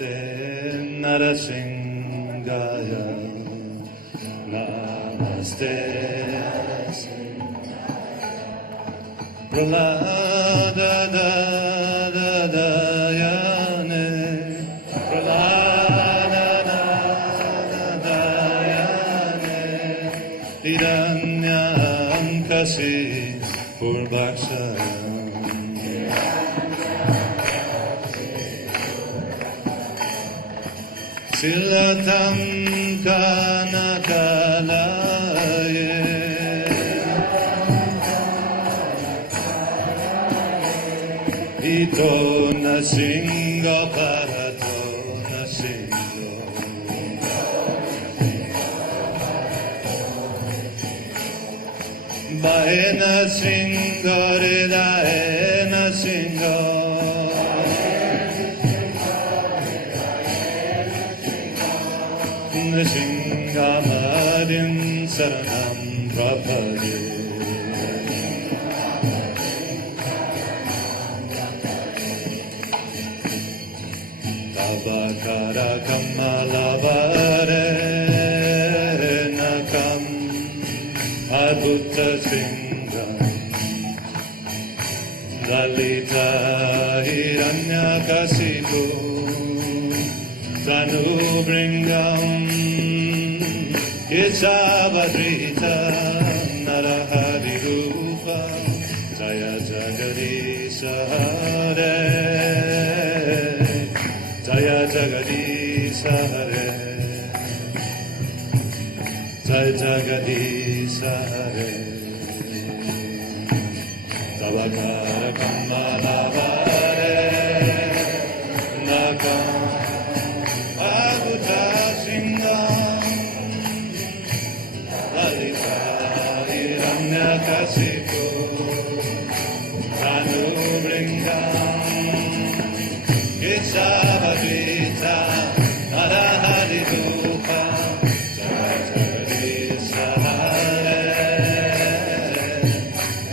Namaste Narasingaya. Namaste Pralada Dayane. Pralada Dayane. Hiranyankasi Purvaksha. Silatam Kanakalaye. Ito nasingo parato nasingo. Bae nasingo redae nasingo. Nrsimhamadim saranam prapade. Tabakara kamalavare nakam adutta singham. Lalita hiranyakasipu Tanubringam Isabadrita Narahari Rupa Jaya Jagadisha Hare Jaya Jagadisha Hare Jaya Jagadisha Hare Tavakara Kamalavare Nakam Kasipo Tanubringam Isabadrita Narahari Rupa Jagadisha Hare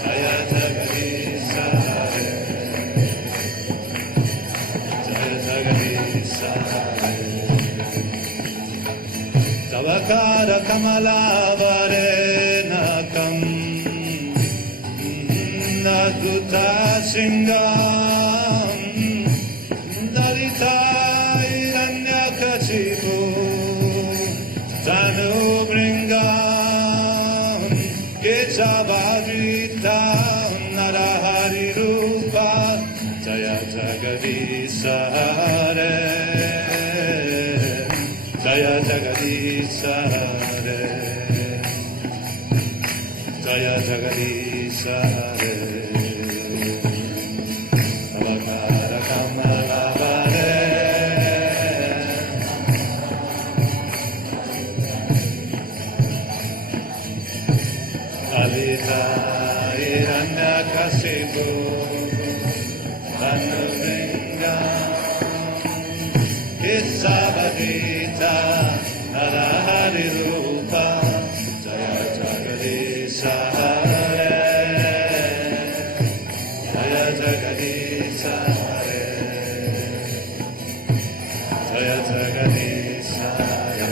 Jaya Jagadisha Hare Jaya Jagadisha Hare Tavakara Kamalavare Nakam Adutta Singham Dalita Hiranyakasipu Tanubringam Isabadrita Narahari Rupa Jaya Jagadisha Hare Jaya Jagadisha Hare Jaya Jagadisha Hare Tavakara Kamalavare Lalita Hiranyakasipu Tanubringam Isabadrita Narahari Rupa Jaya Jagadisha Hare Jaya Jagadisha Hare Jaya Jagadisha Hare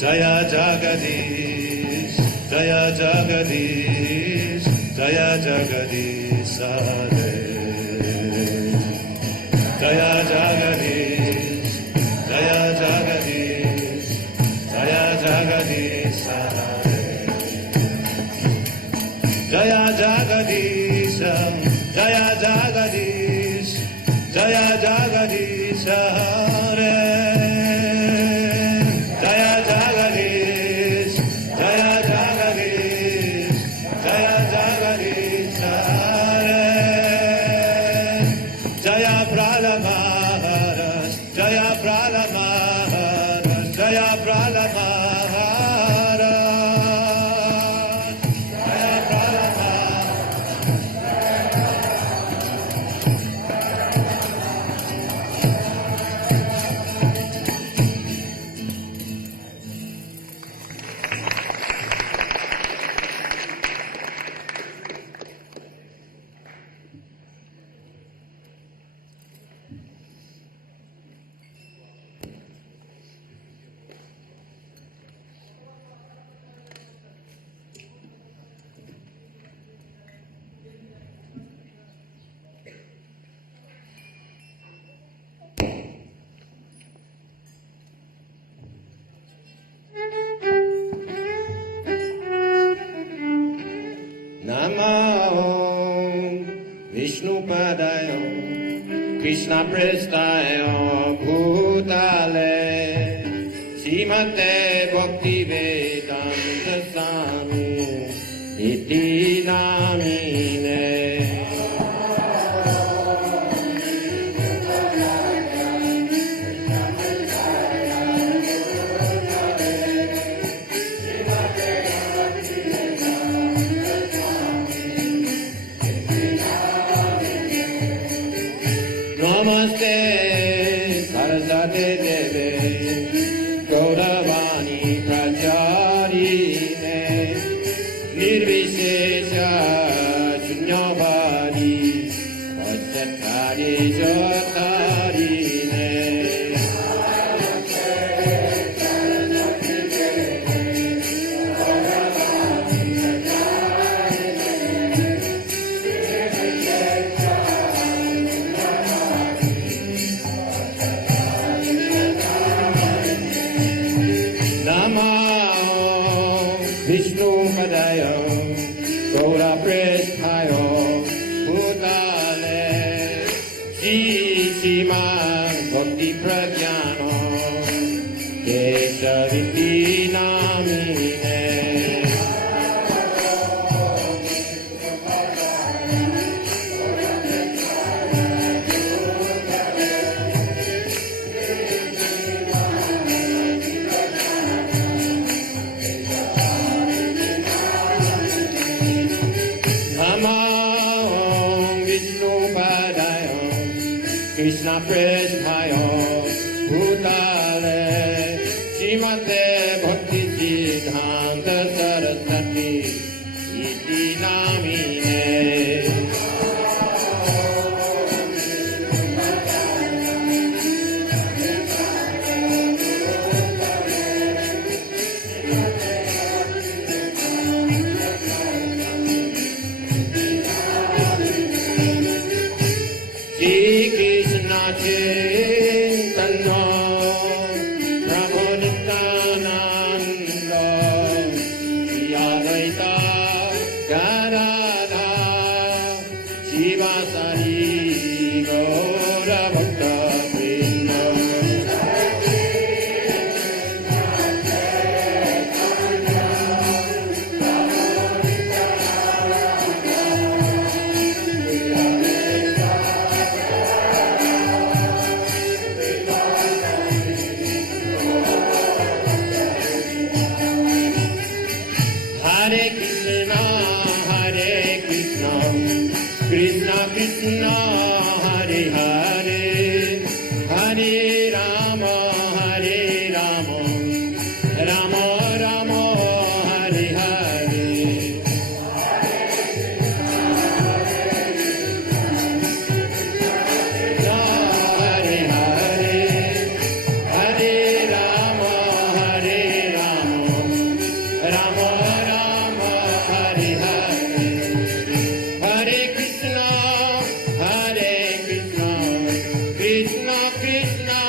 Jaya Jagadish Jaya Jagadish Jaya Jagadisha Hare Jaya Jagadish Jaya Jagadish Jaya Jagadisha Hare Jaya Jagadish Jaya Jagadish Jaya Jagadish Hare Jaya Jagadish Jaya Jagadish Jaya Jagadish Hare Jaya Pralamaharas Jaya Pralamaharas Jaya Pralamaharas Jaya Krishna Prestaya Bhutale Srimate Bhakti Vedanta Swami Iti Namine Namaste Sarasate Deve Gauravani Pracharine Nirvishesha Shunyavadi Vajjatari Jatarine Vishnu Padaya Gaura Presthayo Bhutale Shishima Bhakti Pragyano Keshaviti Namine Krishna Presthayo Bhutale Srimate Bhakti Siddhanta Saraswati Iti Namine Chaitanya Prabhu Nityananda Advaita Gadadha Shivasari Gaura Bhakta Vrinda Hare Krishna, Krishna Krishna, Hare Hare, Hare Rama, Rama Rama, Hare Hare. Hare Hare, Hare Rama, Rama Rama, Hare Hare. Hare Krishna, Krishna Krishna,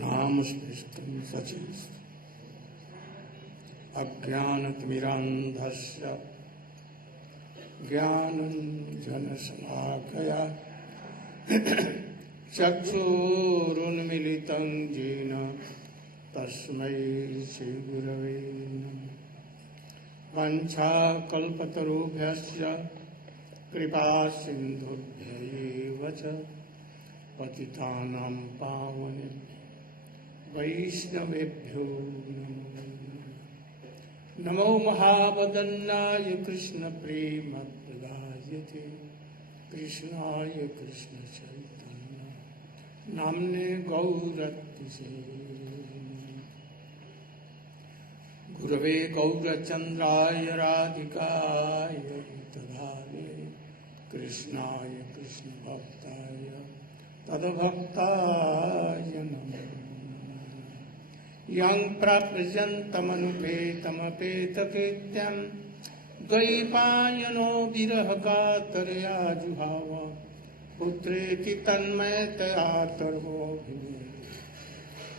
नामस्पृष्टं सचेत् अज्ञानतिमिरान्धस्य ज्ञानञ्जनशलाकया चक्षुरुन्मिलितं येन तस्मै श्रीगुरवे नमः। वाञ्छाकल्पतरुभ्यश्च कृपासिन्धुभ्यैव च पतितानां पावनेभ्यो वैष्णवेभ्यो नमो महावदन्नाय कृष्णप्रेमप्रदायते कृष्णाय कृष्णचैतन्य नाम्ने गौरत्से गुरवे गौरचन्द्राय राधिकाय तदाने कृष्णाय कृष्णभक्ताय तद्भक्ताय नमः। यं प्रव्रजन्तमनुपेतमपेतकृत्यं द्वैपायनो विरहकातरया जुहाव पुत्रेति तन्मयतया तर्वोऽभिनेदि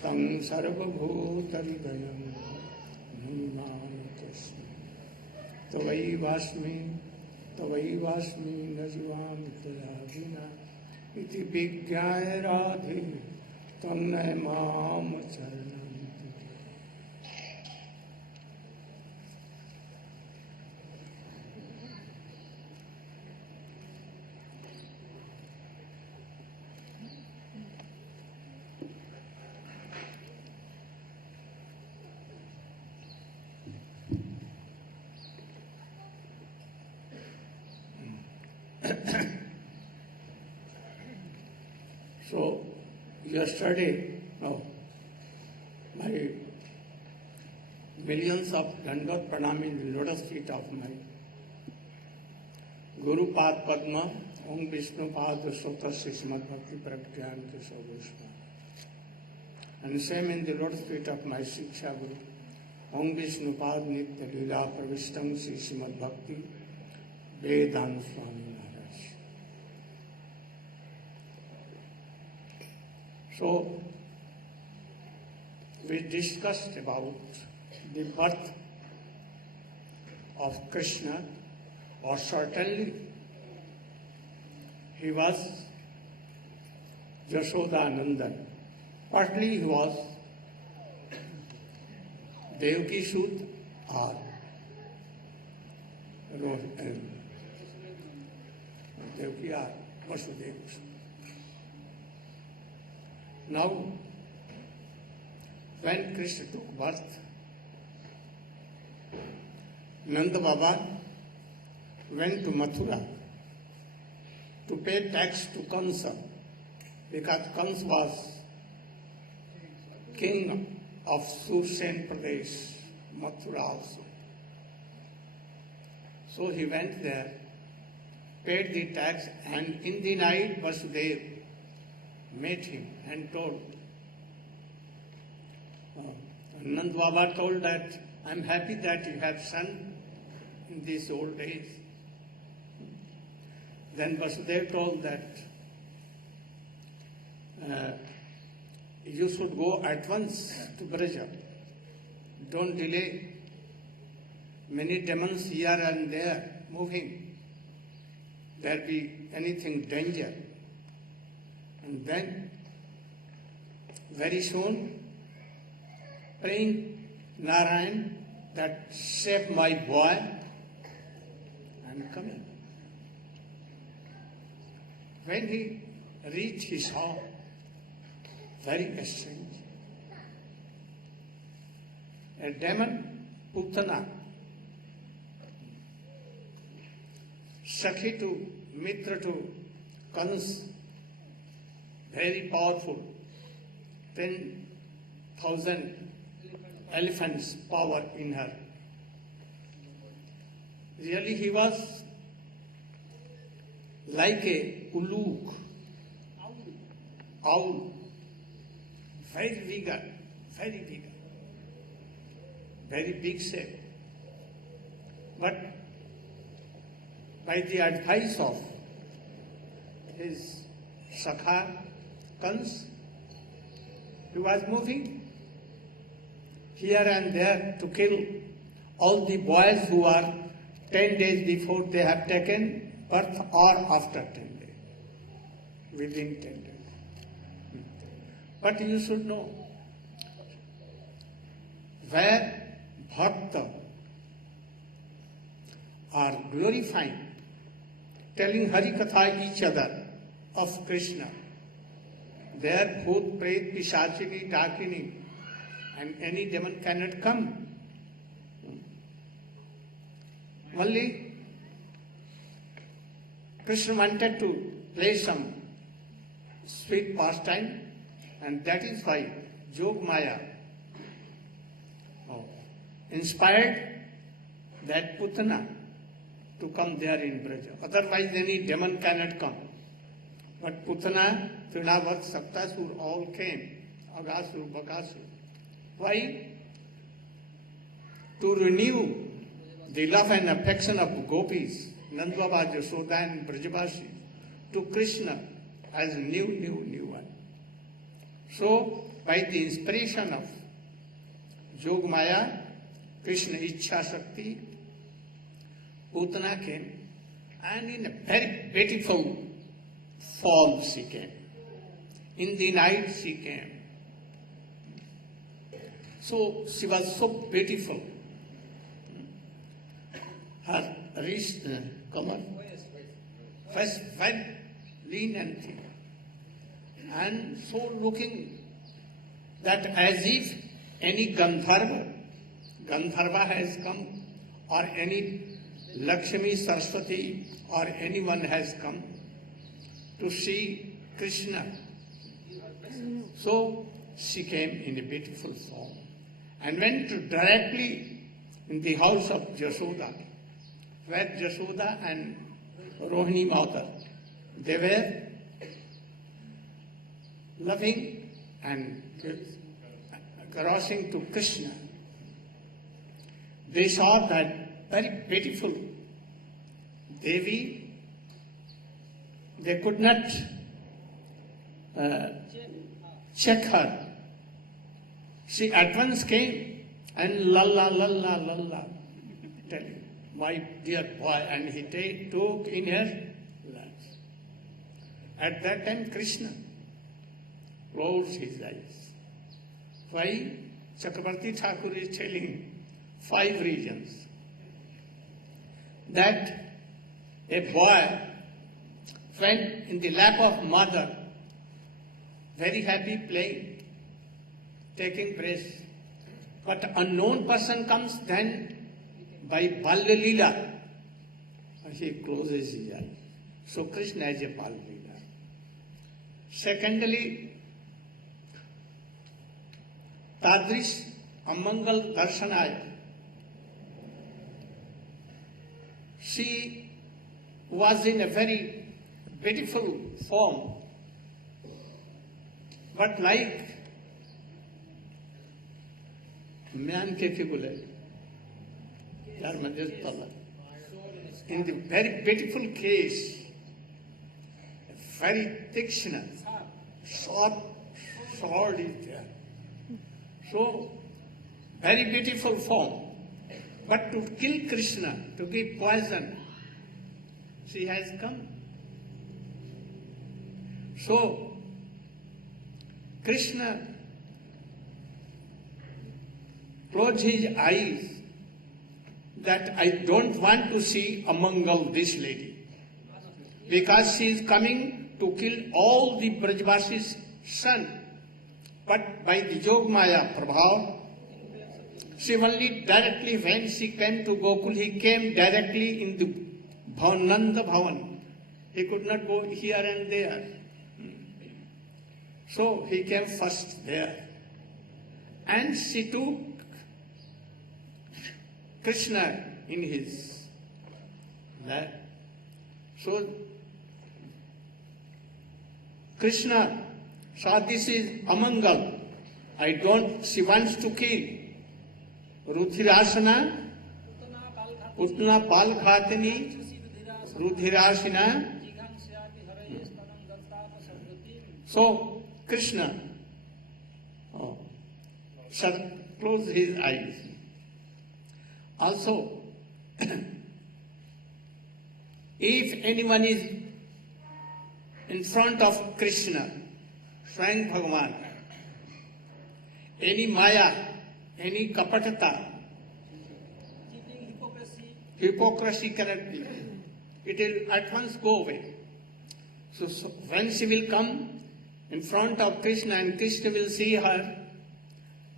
तं सर्वभूतहृदयं नमामि तस्मै। तवैवास्मि न जीवामि त्वया विना इति विज्ञाय राधे त्वं न मां चरणं। So, yesterday, my millions of Dandavat Pranam in the lotus feet of my Guru Pad Padma, Om Vishnu Pad Sota Srimad Bhakti Pragyan Keshavishma. And same in the lotus feet of my Shiksha Guru, Om Vishnu Pad Nitya Lila Pravishtam Srimad Bhakti Vedant Swami. So, we discussed about the birth of Krishna, or certainly he was Yashodanandan. Partly he was Devaki Sut or Devaki or Vasudeva Sut. Now, when Krishna took birth, Nanda Baba went to Mathura to pay tax to Kansa, because Kansa was king of Sursen Pradesh, Mathura also. So he went there, paid the tax, and in the night Vasudeva met him and told, Nand Baba told that, I'm happy that you have son in these old days. Then Vasudeva told that you should go at once to Braja. Don't delay. Many demons here and there moving. There be anything danger. And then, very soon, praying Narayana that save my boy, I'm coming. When he reached his home, very strange. A demon, Putana, Sakhi to Mitra to Kans, very powerful, 10,000 elephants power in her. Really he was like a uluk, owl, very big shape. But by the advice of his Sakha, Kans, He was moving here and there to kill all the boys who are 10 days before they have taken birth or after 10 days, within 10 days. But you should know, where bhakta are glorifying, telling Hari Katha each other of Krishna, there Bhut, Pret, Pishachini, Dakini, and any demon cannot come. Only Krishna wanted to play some sweet pastime, and that is why Jog Maya inspired that Putana to come there in Braja. Otherwise any demon cannot come. But Putana, Trinavat, Saptasur all came, Agasur, Bakasur. Why? To renew the love and affection of gopis, Nandbaba, Yashoda and Brajabasi, to Krishna as new one. So, by the inspiration of Jog Maya, Krishna Ichha Shakti, Putana came, and in a very beautiful form she came. In the night she came. So she was so beautiful. Her wrist, face very lean and thin, and so looking that as if any Gandharva has come, or any Lakshmi, Saraswati, or anyone has come to see Krishna. So she came in a beautiful form and went directly in the house of Yashoda, where Yashoda and Rohini Mother, they were loving and caressing to Krishna. They saw that very beautiful Devi. They could not check her. She at once came and lalla, telling, my dear boy, and he took in her laps. At that time, Krishna closed his eyes. Why? Chakravarti Thakur is telling 5 reasons. That a boy, when in the lap of mother, very happy playing, taking breath, but unknown person comes, then by Balya Leela, he closes his eyes. So Krishna is a Balya Leela. Secondly, Tadrish Amangal Darshanaya. She was in a very beautiful form, but like man ke bole, in the very beautiful case, very Tikshna, short sword is there. So, very beautiful form. But to kill Krishna, to give poison, she has come. So, Krishna closed his eyes that I don't want to see Amangal, this lady, because she is coming to kill all the Brajvasi's son. But by the Jog Maya Prabhav, she only directly, when she came to Gokul, he came directly in the Nanda Bhavan. He could not go here and there. So he came first there. And she took Krishna in his lap. So Krishna saw this is Amangal. She wants to kill. Ruthirasana, Putna Pal Khatini, Ruthirasana. So, Krishna close his eyes. Also, if anyone is in front of Krishna, Swami Bhagavan, any maya, any kapatata, hypocrisy cannot be. It will at once go away. So when she will come in front of Krishna and Krishna will see her,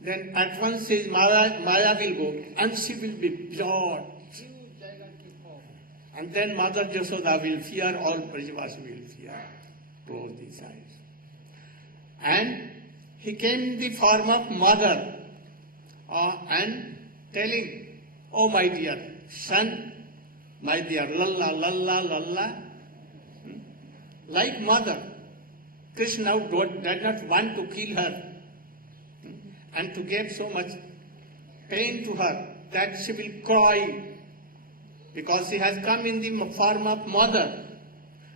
then at once his maya will go and she will be pure. And then Mother Jasoda will fear, all Brajavasi will fear. Close these eyes. And he came in the form of mother and telling, oh my dear son, my dear lalla, lalla, lalla. Like mother, Krishna did not want to kill her and to give so much pain to her that she will cry because she has come in the form of mother.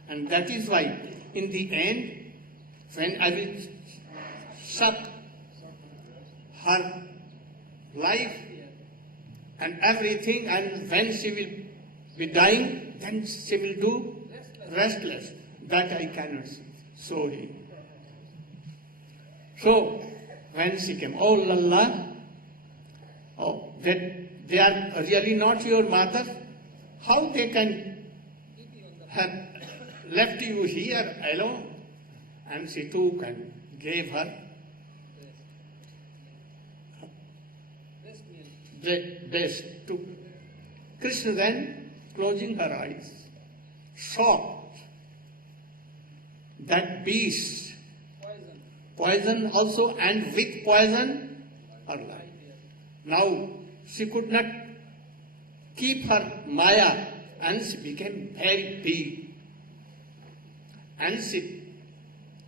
And that is why, in the end, when I will suck her life and everything, and when she will be dying, then she will do restless. That I cannot see. So when she came, oh Lalla, oh, that they are really not your mother? How they can have left you here alone? And she took and gave her breast to Krishna. Then, closing her eyes, shocked that beast, poison also, and with poison her life. Now she could not keep her maya and she became very big. And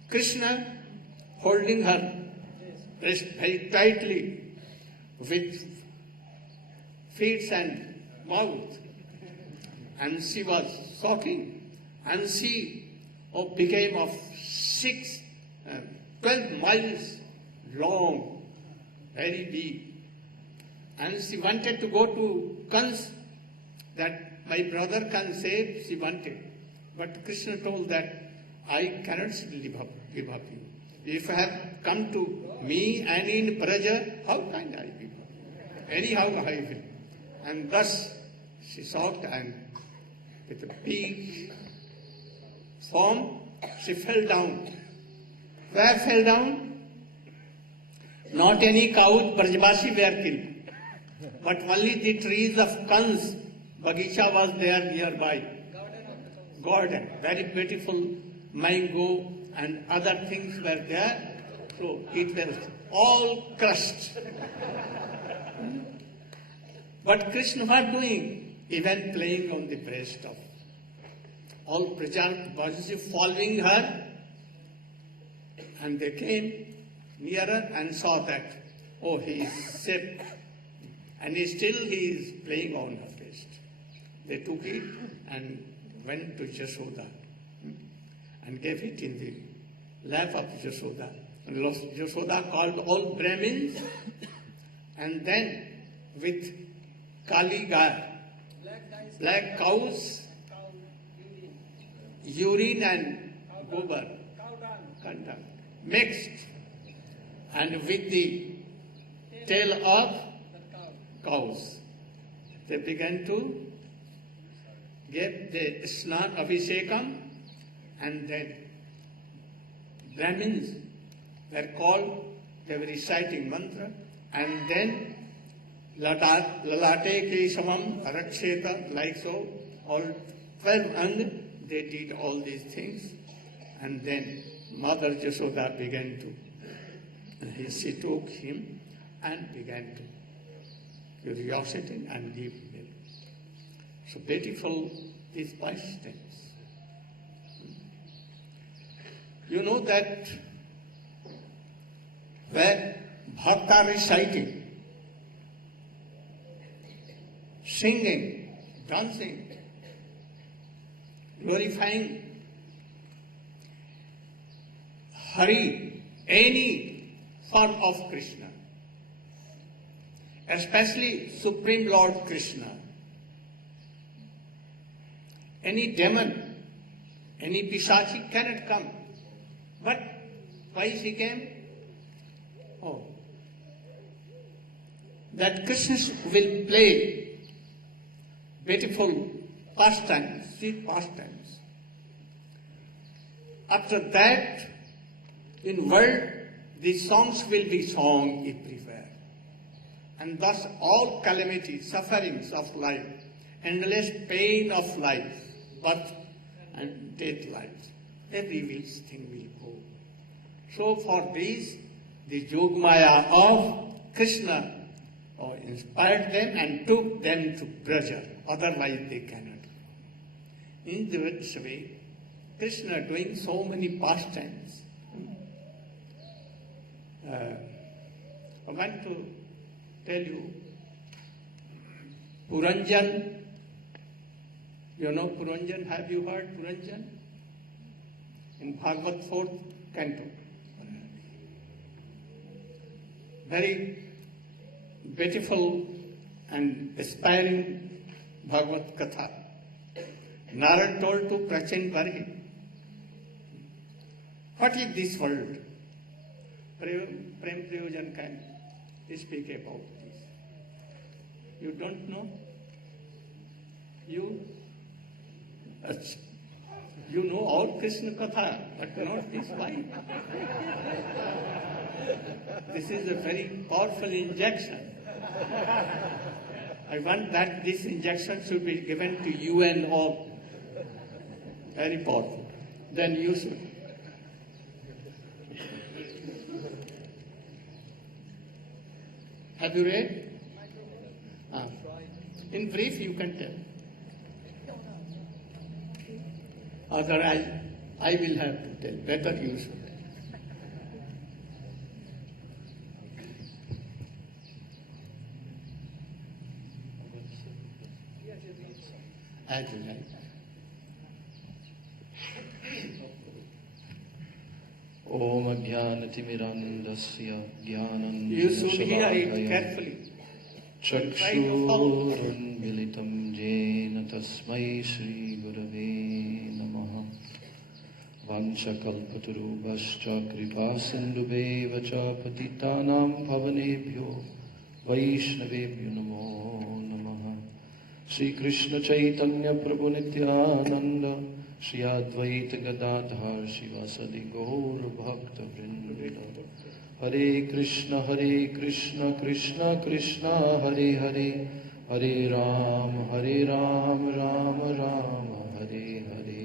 Krishna holding her breast very tightly with feet and mouth, and she was shocking, and she became of 12 miles long, very big. And she wanted to go to Kans, that my brother can save, she wanted. But Krishna told that I cannot give up you. If you have come to me and in Braja, how can I give up? Anyhow I will. And thus she shocked, and with a big form, she fell down. Where fell down? Not any cows, Brajavasi were killed, but only the trees of Kans, Bagicha was there nearby. Garden, very beautiful mango and other things were there, so it was all crushed. But Krishna was doing, even playing on the breast of all Brajavasi, following her, and they came nearer and saw that, oh, he is safe, and he is playing on her breast. They took it and went to Jasoda and gave it in the lap of Jasoda. And Jasoda called all Brahmins, and then with Kali Gaya, black cows, urine and gobar, mixed, and with the tail of cows, they began to give the snan abhishekam, and then Brahmins were called, they were reciting mantra, and then lalate ke samam raksheta, like so, all 12, and they did all these things, and then Mother Jasoda began to, she took him and began to curiosity and give milk. So beautiful these pastimes. You know that where bhakta reciting, singing, dancing, glorifying Hari, any form of Krishna, especially Supreme Lord Krishna. Any demon, any Pishachi cannot come. But why he came? Oh, that Krishna will play beautiful pastimes, sweet pastimes. After that, in world, these songs will be sung everywhere. And thus all calamity, sufferings of life, endless pain of life, birth and death life, every thing will go. So for this, the Yogmaya of Krishna inspired them and took them to Braja, otherwise they cannot. In this way, Krishna doing so many pastimes. I want to tell you, Puranjan, you know Puranjan, have you heard Puranjan? In Bhagavad 4th canto. Very beautiful and aspiring Bhagavad Katha. Narad told to Prachin Bari, what is this world? Prem Prayojan can speak about this. You don't know? You know all Krishna Katha, but not this. Why? This is a very powerful injection. I want that this injection should be given to you and all. Very powerful. Then you should. Have you read? In brief, you can tell. Otherwise, I will have to tell. Better you should. As you like. Om Ajnanatimirandasya Jnanam You should hear it carefully. Chakshurunmilitam Jena Tasmai Shri Gurave Namaha Vanchakalpatarubhascha Kripa Sindhubeva Cha Patitanam Pavanebhyo Vaishnavebhyo Namo Namaha Shri Krishna Chaitanya Prabhu Nityananda Shri Advaita Gadadhar Shivasadi Gaur Bhakta Vrinda Hare Krishna Krishna Krishna Hare Hare Hare Ram Ram Ram Hare Hare.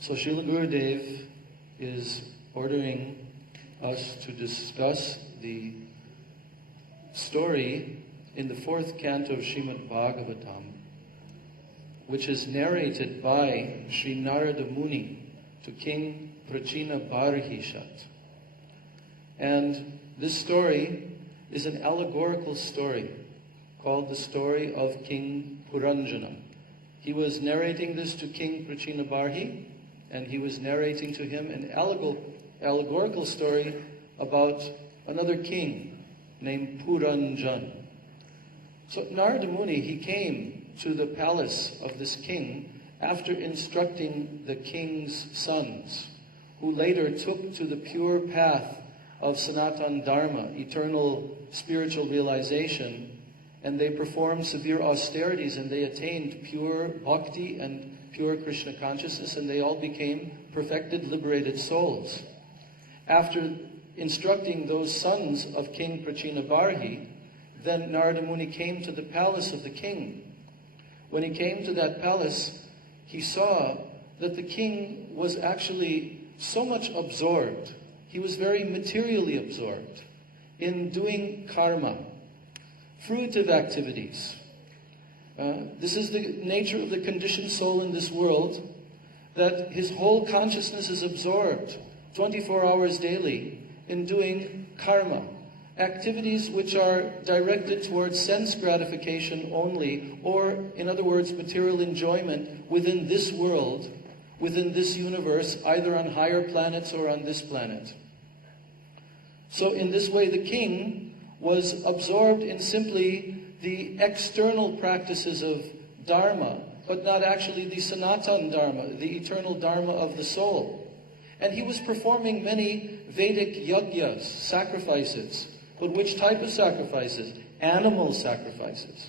So Srila Gurudev is ordering us to discuss the story in the 4th canto of Srimad Bhagavatam, which is narrated by Sri Narada Muni to King Prachina Barhishat. And this story is an allegorical story called the story of King Puranjana. He was narrating this to King Prachina Barhi, and he was narrating to him an allegorical story about another king named Puranjan. So Narada Muni, he came to the palace of this king after instructing the king's sons, who later took to the pure path of Sanatan Dharma, eternal spiritual realization, and they performed severe austerities and they attained pure bhakti and pure Krishna consciousness, and they all became perfected, liberated souls. After instructing those sons of King Prachina Barhi, then Narada Muni came to the palace of the king. When he came to that palace, he saw that the king was actually so much absorbed. He was very materially absorbed in doing karma, fruitive activities. This is the nature of the conditioned soul in this world, that his whole consciousness is absorbed 24 hours daily in doing karma, activities which are directed towards sense gratification only, or, in other words, material enjoyment within this world, within this universe, either on higher planets or on this planet. So in this way, the king was absorbed in simply the external practices of Dharma, but not actually the Sanatan Dharma, the eternal Dharma of the soul. And he was performing many Vedic yajnas, sacrifices. But which type of sacrifices? Animal sacrifices.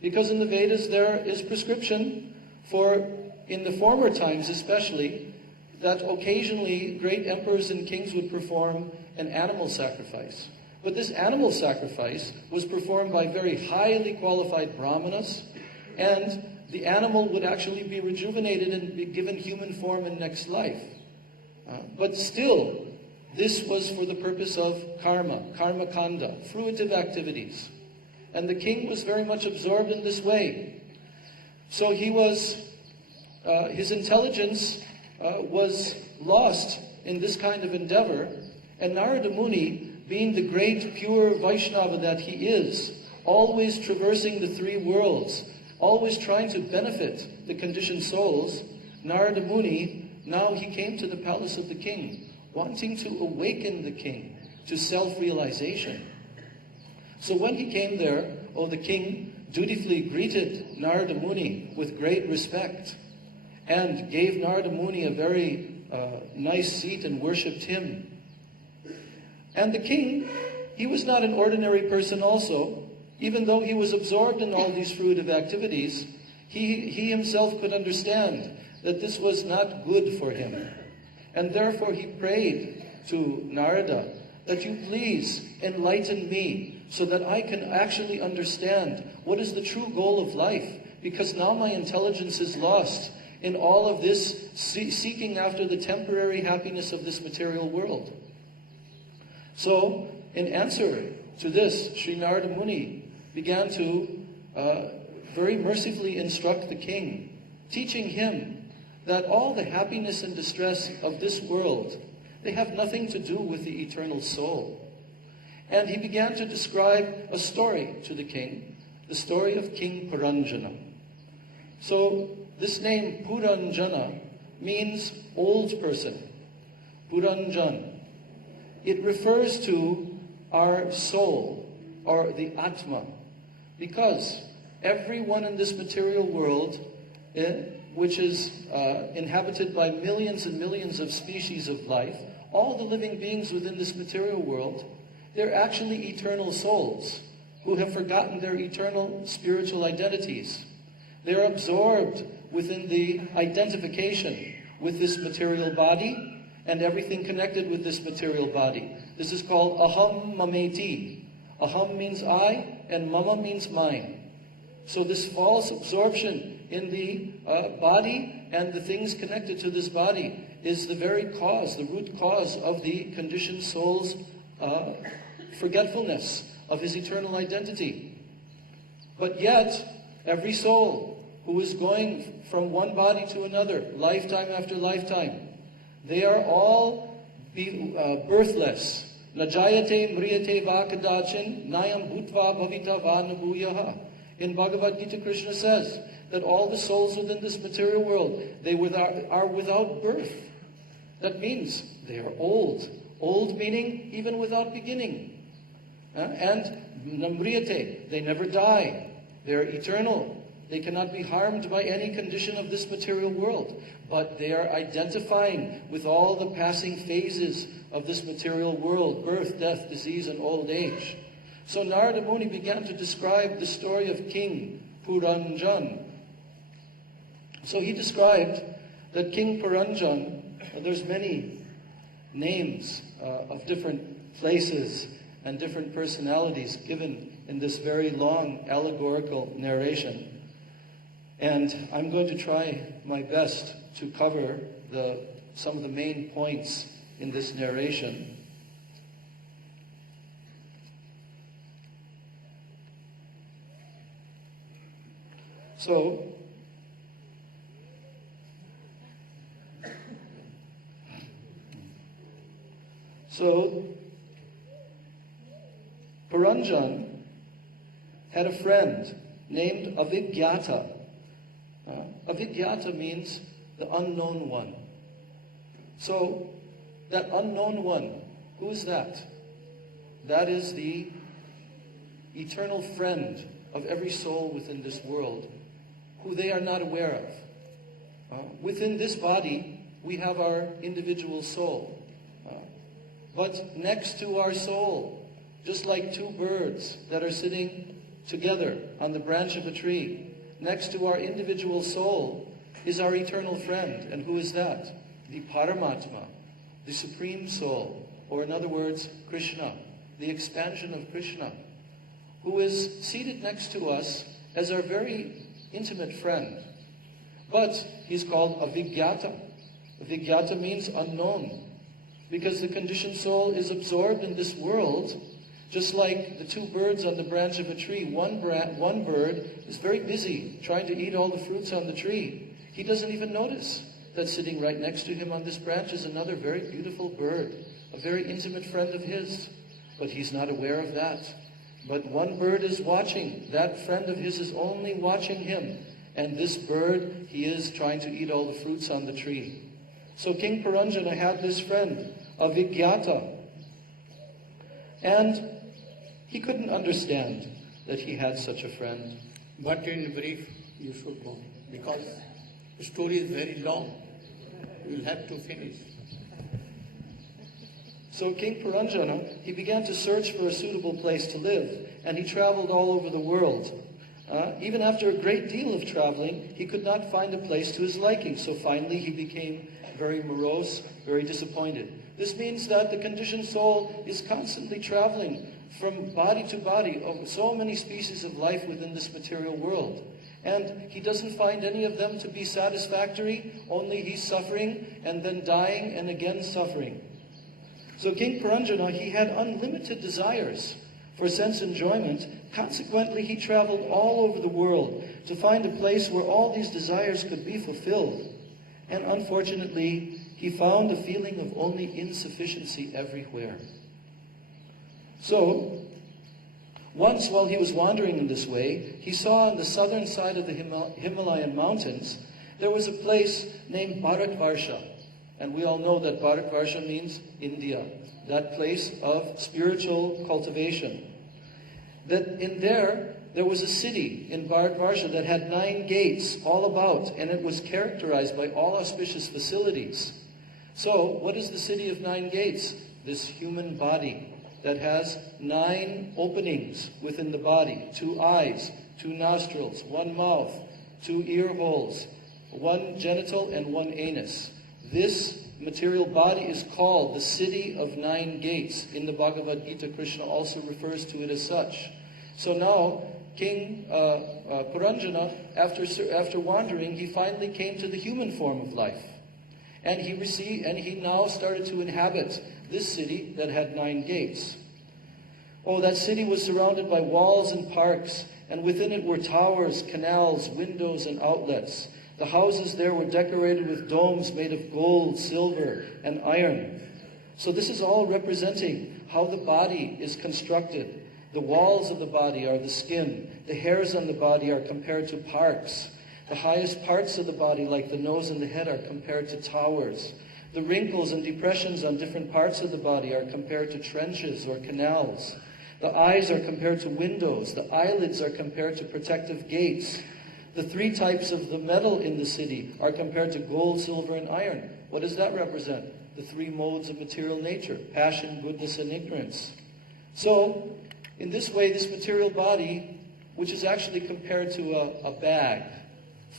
Because in the Vedas there is prescription for, in the former times especially, that occasionally great emperors and kings would perform an animal sacrifice. But this animal sacrifice was performed by very highly qualified brahmanas, and the animal would actually be rejuvenated and be given human form in next life. But still, this was for the purpose of karma kanda, fruitive activities. And the king was very much absorbed in this way. So he was, his intelligence was lost in this kind of endeavor. And Narada Muni, being the great pure Vaishnava that he is, always traversing the three worlds, always trying to benefit the conditioned souls, Narada Muni, now he came to the palace of the king, wanting to awaken the king to self-realization. So when he came there, the king dutifully greeted Narada Muni with great respect and gave Narada Muni a very nice seat and worshipped him. And the king, he was not an ordinary person also. Even though he was absorbed in all these fruitive activities, he himself could understand that this was not good for him. And therefore he prayed to Narada that you please enlighten me so that I can actually understand what is the true goal of life, because now my intelligence is lost in all of this seeking after the temporary happiness of this material world. So, in answer to this, Sri Narada Muni began to very mercifully instruct the king, teaching him that all the happiness and distress of this world, they have nothing to do with the eternal soul. And he began to describe a story to the king, the story of King Puranjana. So this name Puranjana means old person, Puranjan. It refers to our soul, or the Atma, because everyone in this material world, which is inhabited by millions and millions of species of life, all the living beings within this material world, they're actually eternal souls who have forgotten their eternal spiritual identities. They're absorbed within the identification with this material body and everything connected with this material body. This is called aham mameti. Aham means I, and mama means mine. So this false absorption in the body and the things connected to this body is the very cause, the root cause of the conditioned soul's forgetfulness of his eternal identity. But yet, every soul who is going from one body to another, lifetime after lifetime, they are all birthless. Najayate mriyate vakadachin nayam bhutva bhavita vanabhuyaha. In Bhagavad Gita, Krishna says that all the souls within this material world, they are without birth. That means they are old. Old meaning even without beginning. And namriyate, they never die. They are eternal. They cannot be harmed by any condition of this material world. But they are identifying with all the passing phases of this material world: birth, death, disease, and old age. So Narada Muni began to describe the story of King Puranjan. So he described that King Puranjan, there's many names of different places and different personalities given in this very long allegorical narration. And I'm going to try my best to cover some of the main points in this narration. So Puranjan had a friend named Avigyata. Avigyata means the unknown one. So that unknown one, who is that? That is the eternal friend of every soul within this world, who they are not aware of. Within this body, we have our individual soul. But next to our soul, just like two birds that are sitting together on the branch of a tree, next to our individual soul is our eternal friend. And who is that? The Paramatma, the Supreme Soul, or in other words, Krishna, the expansion of Krishna, who is seated next to us as our very intimate friend. But he's called Avigyata. Avigyata means unknown, because the conditioned soul is absorbed in this world, just like the two birds on the branch of a tree. One bird is very busy trying to eat all the fruits on the tree. He doesn't even notice that sitting right next to him on this branch is another very beautiful bird, a very intimate friend of his. But he's not aware of that. But one bird is watching. That friend of his is only watching him. And this bird, he is trying to eat all the fruits on the tree. So King Puranjana had this friend, Avigyata. And he couldn't understand that he had such a friend. But in brief, you should go, because the story is very long. You will have to finish. So King Puranjana, he began to search for a suitable place to live, and he traveled all over the world. Even after a great deal of traveling, he could not find a place to his liking. So finally he became very morose, very disappointed. This means that the conditioned soul is constantly traveling from body to body of so many species of life within this material world. And he doesn't find any of them to be satisfactory, only he's suffering and then dying and again suffering. So King Puranjana, he had unlimited desires for sense enjoyment. Consequently, he traveled all over the world to find a place where all these desires could be fulfilled. And unfortunately, he found a feeling of only insufficiency everywhere. So, once while he was wandering in this way, he saw on the southern side of the Himalayan mountains, there was a place named Bharatvarsha. And we all know that Bharatvarsha means India, that place of spiritual cultivation. That in there was a city in Bharatvarsha that had 9 gates all about, and it was characterized by all auspicious facilities. So, what is the city of 9 gates? This human body that has 9 openings within the body, 2 eyes, 2 nostrils, 1 mouth, 2 ear holes, 1 genital and 1 anus. This material body is called the city of 9 gates. In the Bhagavad Gita, Krishna also refers to it as such. So now, King Puranjana, after wandering, he finally came to the human form of life. And he now started to inhabit this city that had 9 gates. Oh, that city was surrounded by walls and parks, and within it were towers, canals, windows, and outlets. The houses there were decorated with domes made of gold, silver, and iron. So this is all representing how the body is constructed. The walls of the body are the skin. The hairs on the body are compared to parks. The highest parts of the body, like the nose and the head, are compared to towers. The wrinkles and depressions on different parts of the body are compared to trenches or canals. The eyes are compared to windows. The eyelids are compared to protective gates. The 3 types of the metal in the city are compared to gold, silver, and iron. What does that represent? The 3 modes of material nature: passion, goodness, and ignorance. So, in this way, this material body, which is actually compared to a bag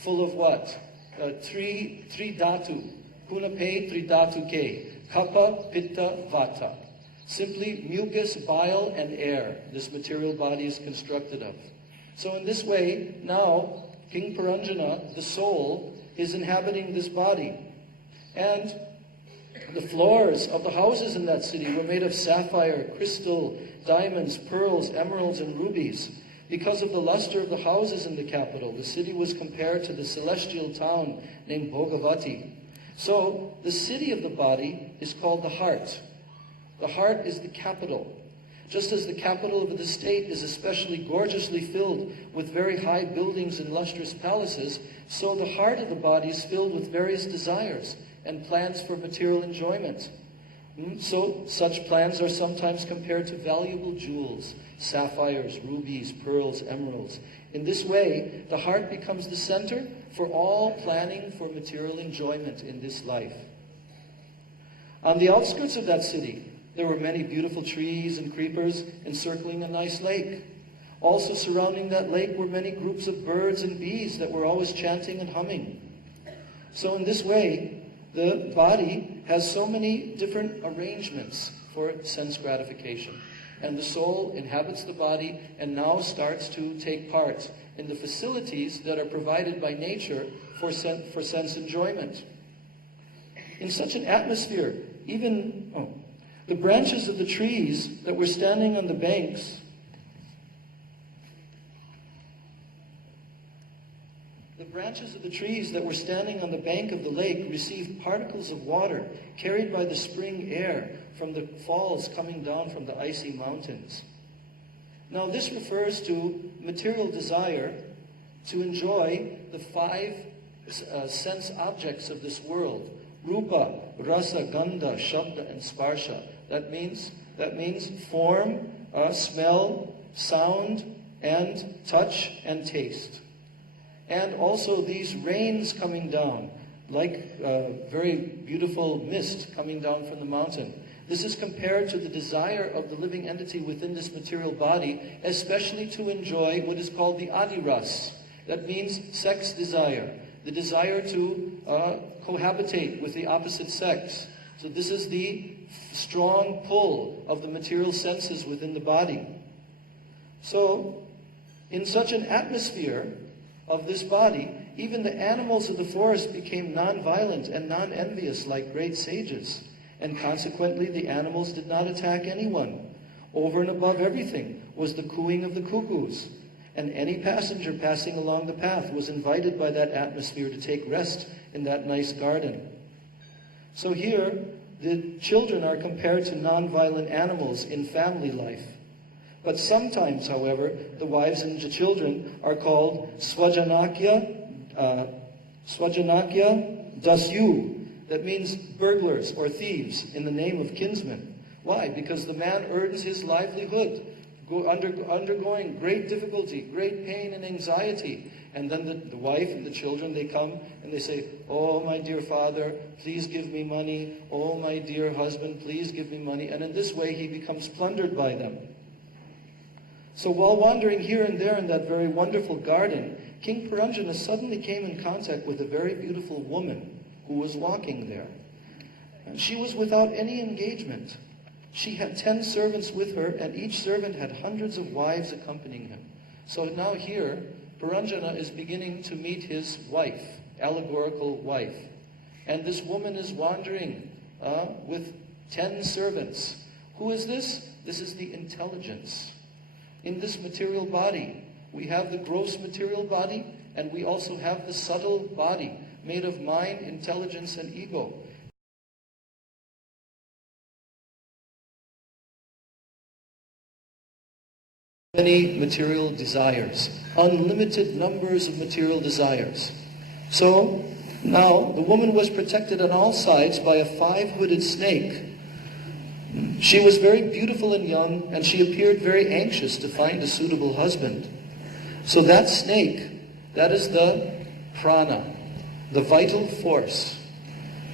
full of what? 3 dhatu. Punape 3 dhatu ke. Kapha, pitta, vata. Simply mucus, bile, and air. This material body is constructed of. So in this way, now, King Puranjana, the soul, is inhabiting this body. And the floors of the houses in that city were made of sapphire, crystal, diamonds, pearls, emeralds, and rubies. Because of the luster of the houses in the capital, the city was compared to the celestial town named Bhogavati. So, the city of the body is called the heart. The heart is the capital. Just as the capital of the state is especially gorgeously filled with very high buildings and lustrous palaces, so the heart of the body is filled with various desires and plans for material enjoyment. So such plants are sometimes compared to valuable jewels, sapphires, rubies, pearls, emeralds. In this way, the heart becomes the center for all planning for material enjoyment in this life. On the outskirts of that city, there were many beautiful trees and creepers encircling a nice lake. Also surrounding that lake were many groups of birds and bees that were always chanting and humming. So in this way, the body has so many different arrangements for sense gratification. And the soul inhabits the body and now starts to take part in the facilities that are provided by nature for sense enjoyment. In such an atmosphere, even the branches of the trees that were standing on the banks of the bank of the lake received particles of water carried by the spring air from the falls coming down from the icy mountains. Now this refers to material desire to enjoy the 5 sense objects of this world: rupa, rasa, gandha, shabda, and sparsha. That means form, smell, sound, and touch and taste. And also these rains coming down, like very beautiful mist coming down from the mountain. This is compared to the desire of the living entity within this material body, especially to enjoy what is called the adiras. That means sex desire, the desire to cohabitate with the opposite sex. So this is the strong pull of the material senses within the body. So, in such an atmosphere of this body, even the animals of the forest became non-violent and non-envious like great sages. And consequently, the animals did not attack anyone. Over and above everything was the cooing of the cuckoos. And any passenger passing along the path was invited by that atmosphere to take rest in that nice garden. So here, the children are compared to non-violent animals in family life. But sometimes, however, the wives and the children are called swajanakya dasyu. That means burglars or thieves in the name of kinsmen. Why? Because the man earns his livelihood, undergoing great difficulty, great pain and anxiety. And then the wife and the children, they come and they say, "Oh, my dear father, please give me money. Oh, my dear husband, please give me money." And in this way, he becomes plundered by them. So while wandering here and there in that very wonderful garden, King Puranjana suddenly came in contact with a very beautiful woman who was walking there. And she was without any engagement. She had 10 servants with her, and each servant had hundreds of wives accompanying him. So now here, Puranjana is beginning to meet his wife, allegorical wife. And this woman is wandering with 10 servants. Who is this? This is the intelligence. In this material body, we have the gross material body, and we also have the subtle body, made of mind, intelligence, and ego. Many material desires, unlimited numbers of material desires. So now the woman was protected on all sides by a 5-hooded snake. She was very beautiful and young, and she appeared very anxious to find a suitable husband. So that snake, that is the prana, the vital force.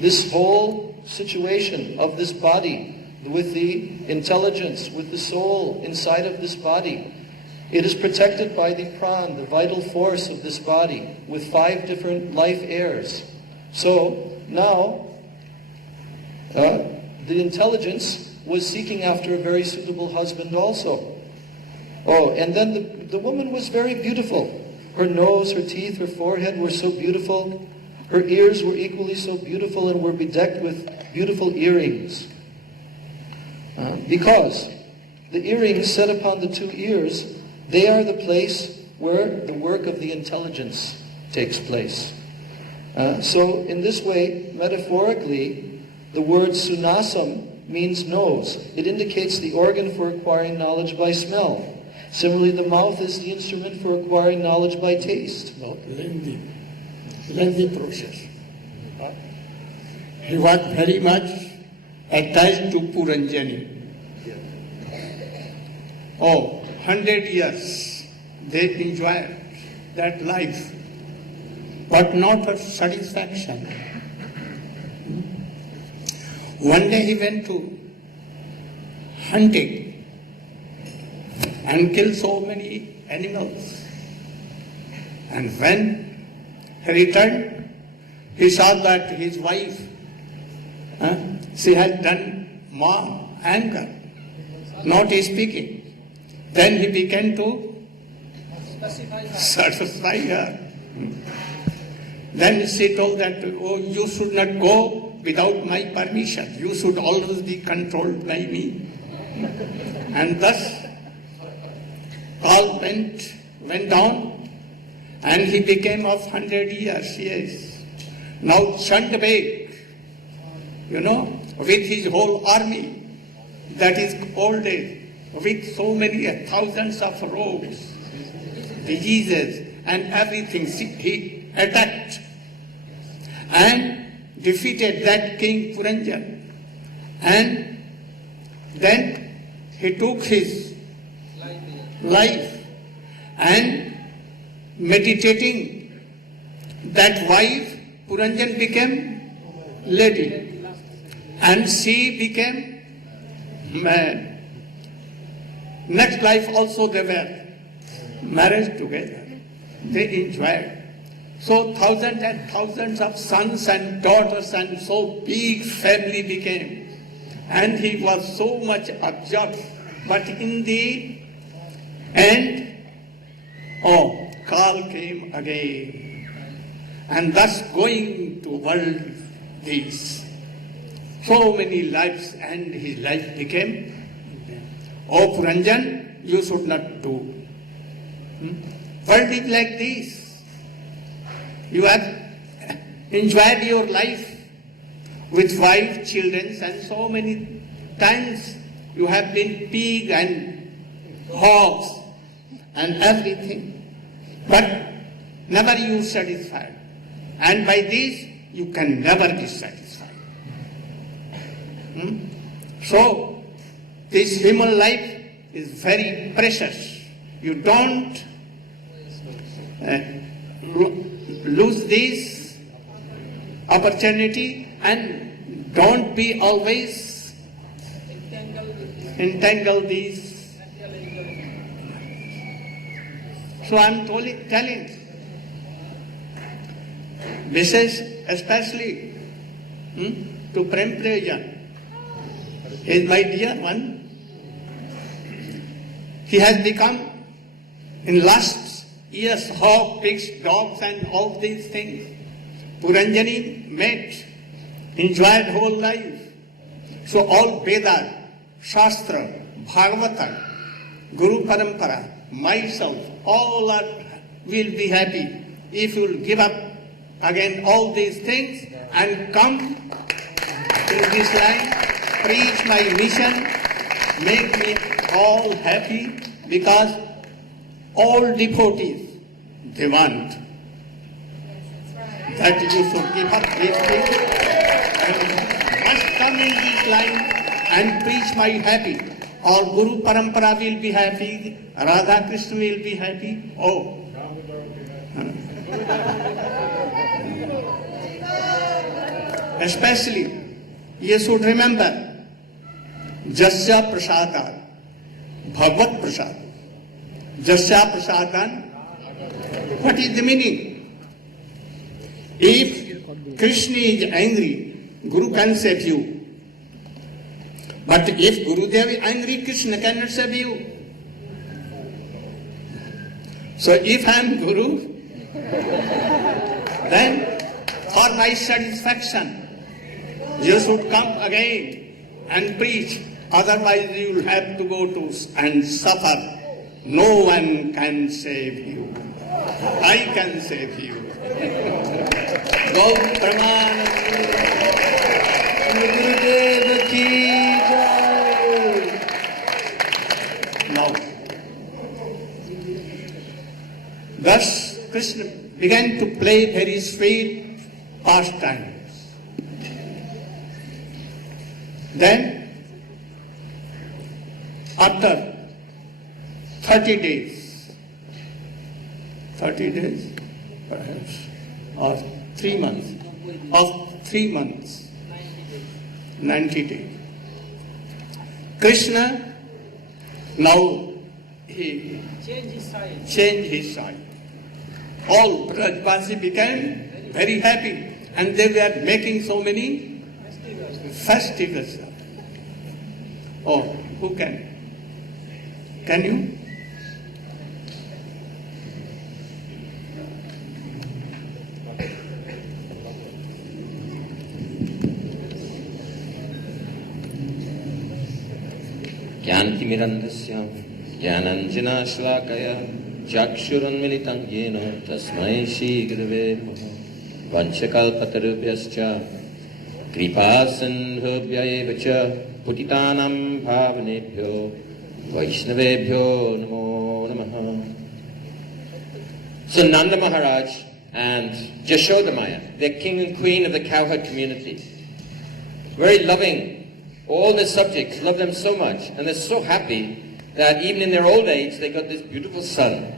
This whole situation of this body, with the intelligence, with the soul inside of this body, it is protected by the pran, the vital force of this body, with 5 different life airs. So now, the intelligence was seeking after a very suitable husband also. Oh, and then the woman was very beautiful. Her nose, her teeth, her forehead were so beautiful. Her ears were equally so beautiful and were bedecked with beautiful earrings. Because the earrings set upon the 2 ears, they are the place where the work of the intelligence takes place. So in this way, metaphorically, the word sunasam means nose. It indicates the organ for acquiring knowledge by smell. Similarly, the mouth is the instrument for acquiring knowledge by taste. Not lengthy process. He worked very much attached to Puranjani. Oh, 100 years they enjoyed that life, but not a satisfaction. One day he went to hunting and killed so many animals. And when he returned, he saw that his wife, she had done more anger, not speaking. Then he began to satisfy her. Then she told that, oh, you should not go without my permission. You should always be controlled by me. And thus, all went on, and he became of 100 years, yes. Now Chandbek, with his whole army, that is old age, with so many thousands of rogues, diseases, and everything, he attacked and defeated that king Puranjan. And then he took his life and meditating that wife, Puranjan became lady and she became man. Next life also they were married together. They enjoyed. So thousands and thousands of sons and daughters and so big family became. And he was so much absorbed. But in the end, Kal came again. And thus going to world peace. So many lives and his life became, oh Puranjan, you should not do. World is like this. You have enjoyed your life with wife, children, and so many times you have been pig and hogs and everything. But never you satisfied. And by this, you can never be satisfied. So, this human life is very precious. You don't lose this opportunity and don't be always entangled these. So I am telling, especially to Prem Prayojan, is my dear one. He has become, in last years, hog, pigs, dogs and all these things. Puranjani met, enjoyed whole life. So all Vedas, Shastra, Bhagavata, Guru Parampara, myself, all will be happy if you will give up again all these things and come in this line, preach my mission, make me all happy, because all devotees, they want that you should give up these things and must come in this line and preach my happy. All Guru Parampara will be happy, Radha Krishna will be happy. Oh. Especially, you should remember, Jasya Prasadan, Bhagavad Prasad. Jasya Prasadan, what is the meaning? If Krishna is angry, Guru can save you. But if Gurudev is angry, Krishna cannot save you. So if I am Guru, then for my satisfaction, you should come again and preach. Otherwise you will have to go to and suffer. No one can save you. I can save you. Go Praman Gurudev ki jai. Now, thus Krishna began to play very sweet pastimes. Then, after 30 days perhaps, or 3 months, 90 days, Krishna, now he changed his side. All Brajvasi became very happy, and they were making so many festivals. Oh, who can? Can you? ज्ञानतिमिरन्धस्य ज्ञानाञ्जनाश्लाकया चक्षुरुन्मिलितं येन तस्मै श्रीगुरवे नमः। वंशकल्पतरुभ्यश्च कृपासिन्धुभ्य एव च पतितानां पावनेभ्यो वैष्णवेभ्यो नमो नमः। So Nanda Maharaj and Jashoda Maya, the king and queen of the cowherd community, very loving. All their subjects love them so much, and they're so happy that even in their old age, they got this beautiful son.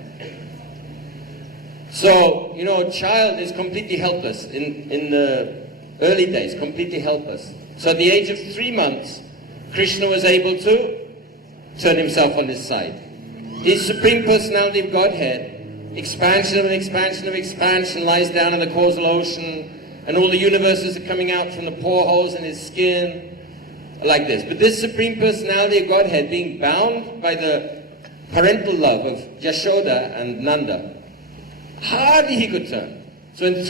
So, a child is completely helpless in the early days, completely helpless. So at the age of 3 months, Krishna was able to turn himself on his side. His Supreme Personality of Godhead, expansion of an expansion of expansion, lies down in the causal ocean, and all the universes are coming out from the poreholes in his skin, like this. But this Supreme Personality of Godhead, being bound by the parental love of Yashoda and Nanda, hardly he could turn. So after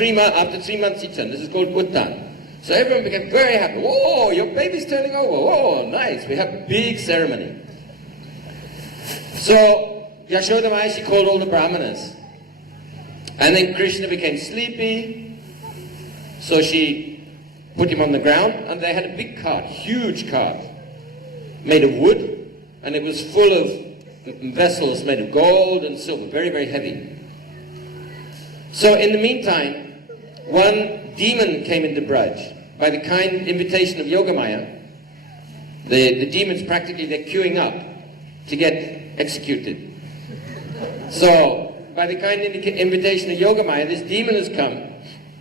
3 months he turned. This is called Uttan. So everyone became very happy. Whoa, your baby's turning over. Whoa, nice. We have a big ceremony. So Yashoda Maya, she called all the Brahmanas. And then Krishna became sleepy. So she put him on the ground, and they had a big cart, huge cart, made of wood, and it was full of vessels made of gold and silver, very, very heavy. So in the meantime, one demon came into Braj by the kind invitation of Yogamaya. The demons practically, they're queuing up to get executed. So by the kind invitation of Yogamaya, this demon has come,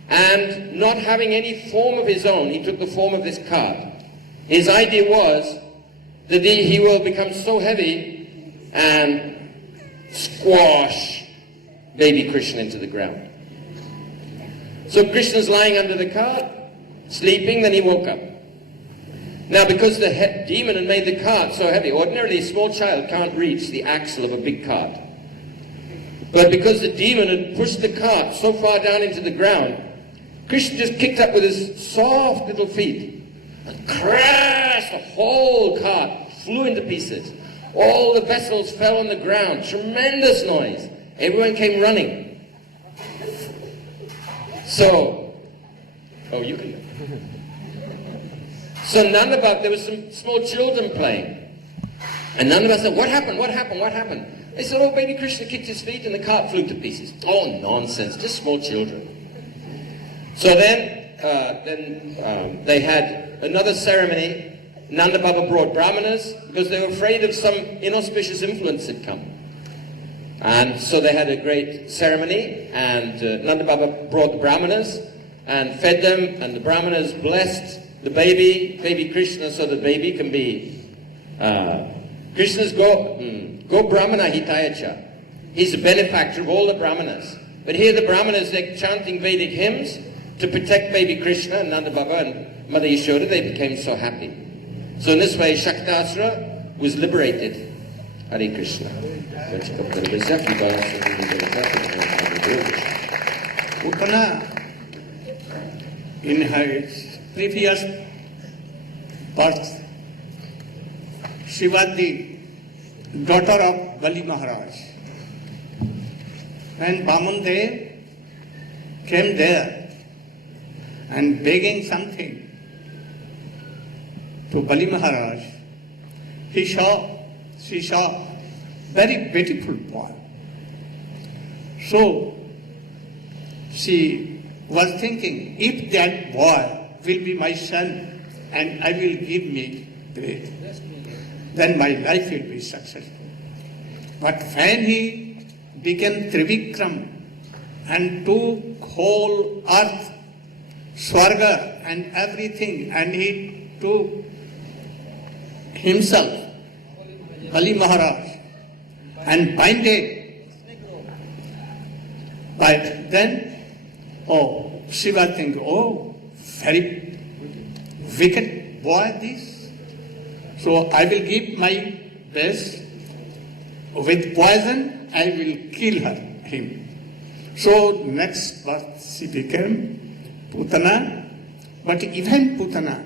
and not having any form of his own, he took the form of this cart. His idea was that he will become so heavy and squash baby Krishna into the ground. So Krishna's lying under the cart, sleeping, then he woke up. Now because the demon had made the cart so heavy, ordinarily a small child can't reach the axle of a big cart. But because the demon had pushed the cart so far down into the ground, Krishna just kicked up with his soft little feet and crashed. The whole cart flew into pieces. All the vessels fell on the ground. Tremendous noise. Everyone came running. So Nanda Baba, there were some small children playing. And Nanda Baba said, what happened? What happened? What happened? They said, oh, baby Krishna kicked his feet and the cart flew to pieces. Oh, nonsense. Just small children. So then they had another ceremony. Nanda Baba brought Brahmanas because they were afraid of some inauspicious influence had come. And so they had a great ceremony, and Nanda Baba brought the Brahmanas and fed them, and the Brahmanas blessed the baby Krishna, so the baby can be Krishna's go Brahmana Hitayacha. He's the benefactor of all the Brahmanas. But here the Brahmanas, they're chanting Vedic hymns to protect baby Krishna, and Nanda Baba and Mother Yashoda, they became so happy. So in this way, Shaktasura was liberated. Hare Krishna. Utana, in her previous birth, she was the daughter of Bali Maharaj. When Vamandev came there and begging something to Bali Maharaj, she saw very beautiful boy. So she was thinking, if that boy will be my son and I will give me great. Then my life will be successful. But when he became Trivikram and took whole earth, Swarga and everything, and he took himself, Bali Maharaj, and binded. But then, Shiva think, very wicked boy this. So I will give my best. With poison, I will kill him. So next birth she became Putana. But even Putana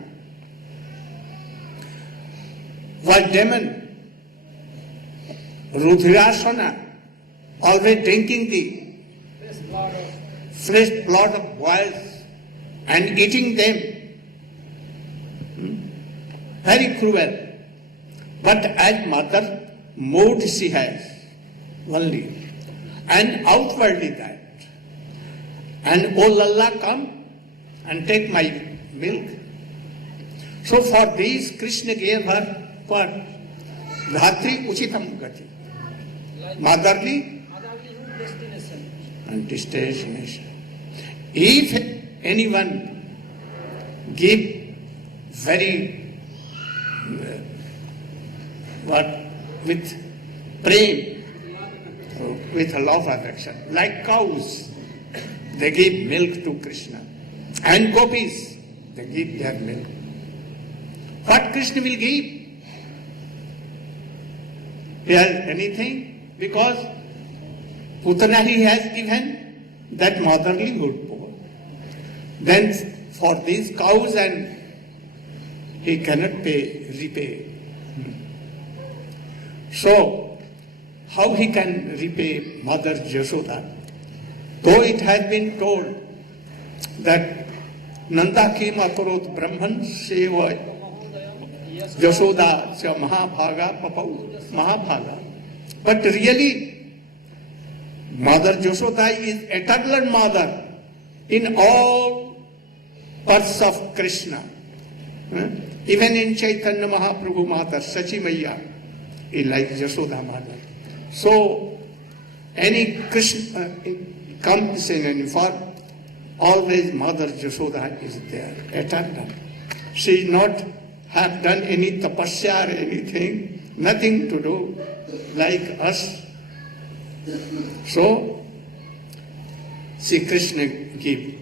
was demon, Rudhrasana, always drinking the fresh blood of boys and eating them. Very cruel. But as mother, mood she has only, and outwardly that. And oh Lalla, come and take my milk. So for this, Krishna gave her what? Dhatri Uchitam Gati. Motherly and destination. If anyone give very with prem, with a love affection, like cows, they give milk to Krishna, and gopis, they give their milk. What Krishna will give? He has anything, because Putana he has given that motherly good poor. Then for these cows and he cannot repay. So, how he can repay Mother Jashoda? Though it has been told that Nanda kim aparot Brahman seva Jashoda cha Mahabhaga papau Mahabhaga. But really, Mother Jashoda is eternal mother in all parts of Krishna. Even in Chaitanya Mahaprabhu Mata, Sachi Maya, is like Jashoda mother. So, any Krishna comes in any form, always Mother Jashoda is there, eternal. She not have done any tapasya or anything, nothing to do like us. So, see Krishna give.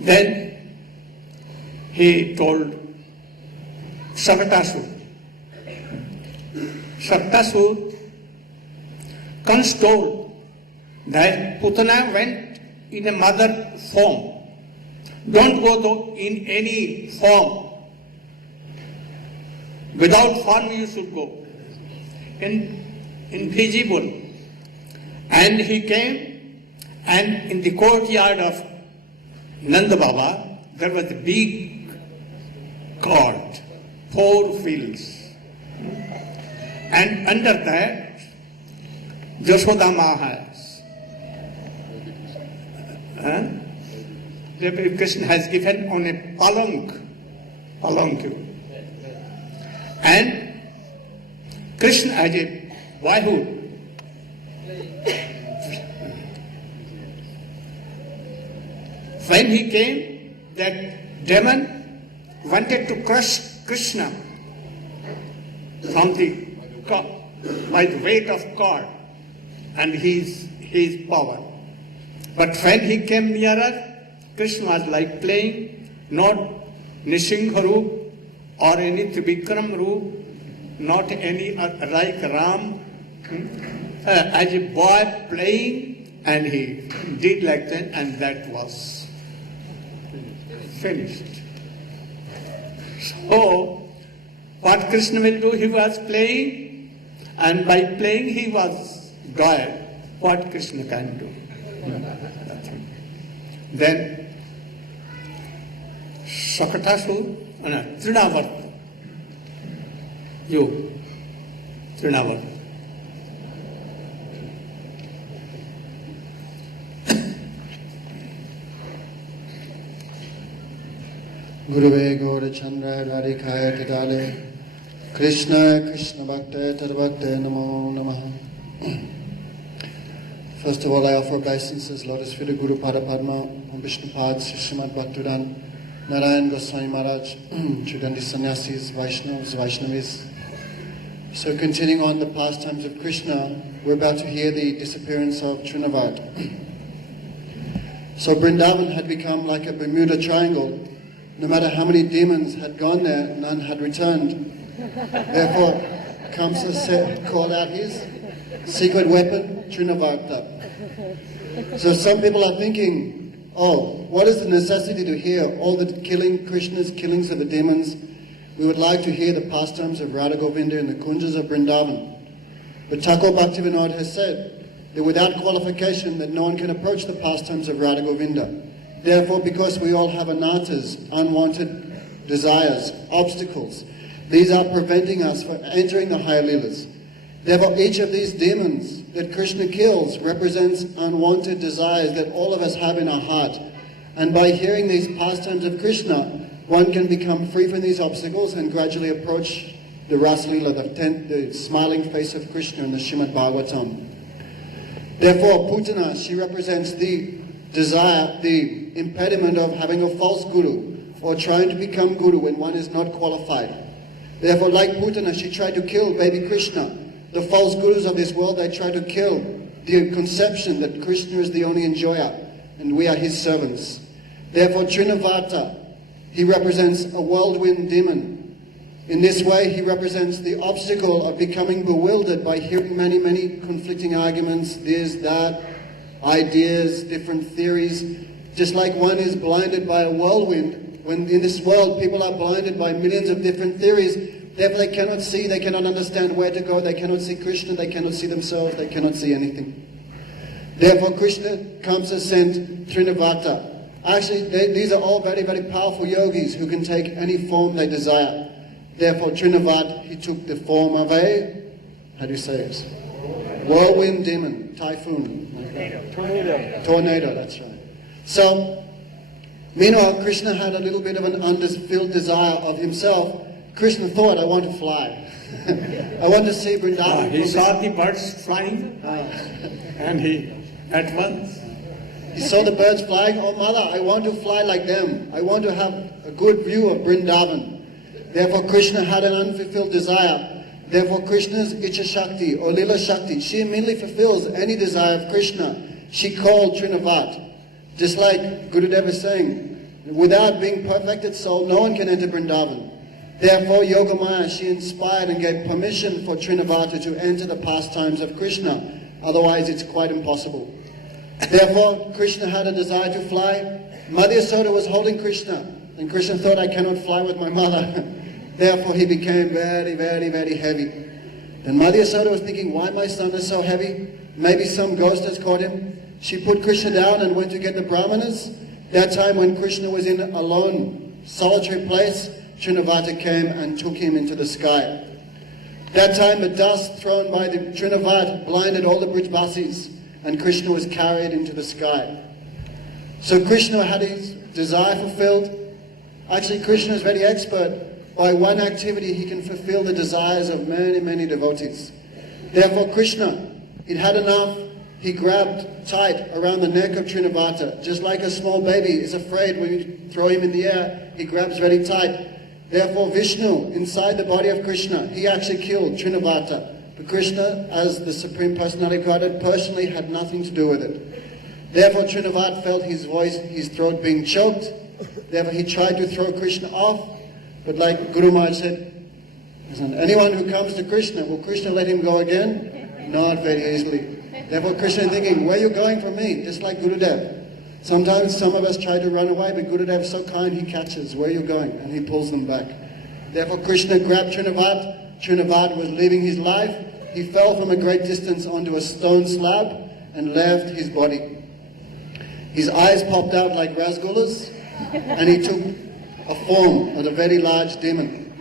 Then he told Shakatasur. Shakatasur comes told that Putana went in a mother form. Don't go in any form. Without form you should go. Invisible. And he came, and in the courtyard of Nanda Baba, there was a big court, 4 fields. And under that, Jashoda Ma has. Krishna has given on a palanquin. And Krishna as a boyhood. When he came, that demon wanted to crush Krishna from by the weight of cord and his power. But when he came nearer, Krishna was like playing, not Nisingha Roop or any Trivikram Roop, not any like Ram, as a boy playing, and he did like that, and that was finished. So, what Krishna will do, he was playing, and by playing he was God. What Krishna can do? Nothing. Then, Shakatasur, Trinavarta, Trinavarta. Gurave Gaurachandra Radhikaya Tadale Krishna Krishna Bhakta Tadbhakta Namo Namaha. First of all, I offer obeisances, Lotus Feet of Guru Pada Padma, on Vishnu Pad, Srimad Bhaktivedanta, Narayana Goswami Maharaj, Chudandi Sannyasis, Vaishnavas, Vaishnavis. So continuing on the pastimes of Krishna, we're about to hear the disappearance of Trunavad. So Vrindavan had become like a Bermuda Triangle. No matter how many demons had gone there, none had returned. Therefore, Kamsa called out his secret weapon, Trunavata. So some people are thinking, oh, what is the necessity to hear all the Krishna's killings of the demons? We would like to hear the pastimes of Radha Govinda in the Kunjas of Vrindavan. But Thakur Bhaktivinoda has said that without qualification that no one can approach the pastimes of Radha Govinda. Therefore, because we all have anatas, unwanted desires, obstacles, these are preventing us from entering the higher leelas. Therefore, each of these demons that Krishna kills represents unwanted desires that all of us have in our heart. And by hearing these pastimes of Krishna, one can become free from these obstacles and gradually approach the Ras Leela, the smiling face of Krishna in the Srimad Bhagavatam. Therefore, Putana, she represents the desire, the impediment of having a false guru or trying to become guru when one is not qualified. Therefore, like Putana, she tried to kill baby Krishna. The false gurus of this world, they try to kill the conception that Krishna is the only enjoyer and we are his servants. Therefore, Trunavata, he represents a whirlwind demon. In this way, he represents the obstacle of becoming bewildered by hearing many, many conflicting arguments, this, that, ideas, different theories. Just like one is blinded by a whirlwind, when in this world people are blinded by millions of different theories, therefore they cannot see, they cannot understand where to go, they cannot see Krishna, they cannot see themselves, they cannot see anything. Therefore Krishna Kamsa sent Trunavata. Actually, these are all very, very powerful yogis who can take any form they desire. Therefore Trunavad, he took the form of a, how do you say it? Whirlwind demon, typhoon. Tornado, that's right. So, meanwhile, Krishna had a little bit of an unfulfilled desire of himself. Krishna thought, I want to fly. I want to see Vrindavan. He saw the birds flying and he, at once, he saw the birds flying. Oh, mother, I want to fly like them. I want to have a good view of Vrindavan. Therefore, Krishna had an unfulfilled desire. Therefore, Krishna's Icha Shakti or Lila Shakti, she immediately fulfills any desire of Krishna. She called Trinavat. Just like Gurudev is saying, without being perfected soul, no one can enter Vrindavan. Therefore, Yogamaya, she inspired and gave permission for Trinavata to enter the pastimes of Krishna. Otherwise, it's quite impossible. Therefore, Krishna had a desire to fly. Mother Yasoda was holding Krishna. And Krishna thought, I cannot fly with my mother. Therefore, he became very, very, very heavy. Then Mother Yasoda was thinking, why my son is so heavy? Maybe some ghost has caught him. She put Krishna down and went to get the brahmanas. That time when Krishna was in a lone, solitary place, Trinavata came and took him into the sky. That time the dust thrown by the Trinavat blinded all the Brijvasis, and Krishna was carried into the sky. So Krishna had his desire fulfilled. Actually, Krishna is very expert. By one activity, he can fulfill the desires of many, many devotees. Therefore, Krishna, he'd had enough. He grabbed tight around the neck of Trinavata. Just like a small baby is afraid when you throw him in the air, he grabs very tight. Therefore, Vishnu, inside the body of Krishna, he actually killed Trinavata. But Krishna, as the Supreme Personality of Godhead, personally had nothing to do with it. Therefore, Trinavat felt his voice, his throat being choked. Therefore, he tried to throw Krishna off. But like Guru Maharaj said, anyone who comes to Krishna, will Krishna let him go again? Not very easily. Therefore, Krishna thinking, where are you going from me? Just like Gurudev. Sometimes some of us try to run away, but Gurudev is so kind, he catches, where are you going? And he pulls them back. Therefore, Krishna grabbed Trinavat. Trinavat was living his life. He fell from a great distance onto a stone slab and left his body. His eyes popped out like rasgullas, and he took a form of a very large demon.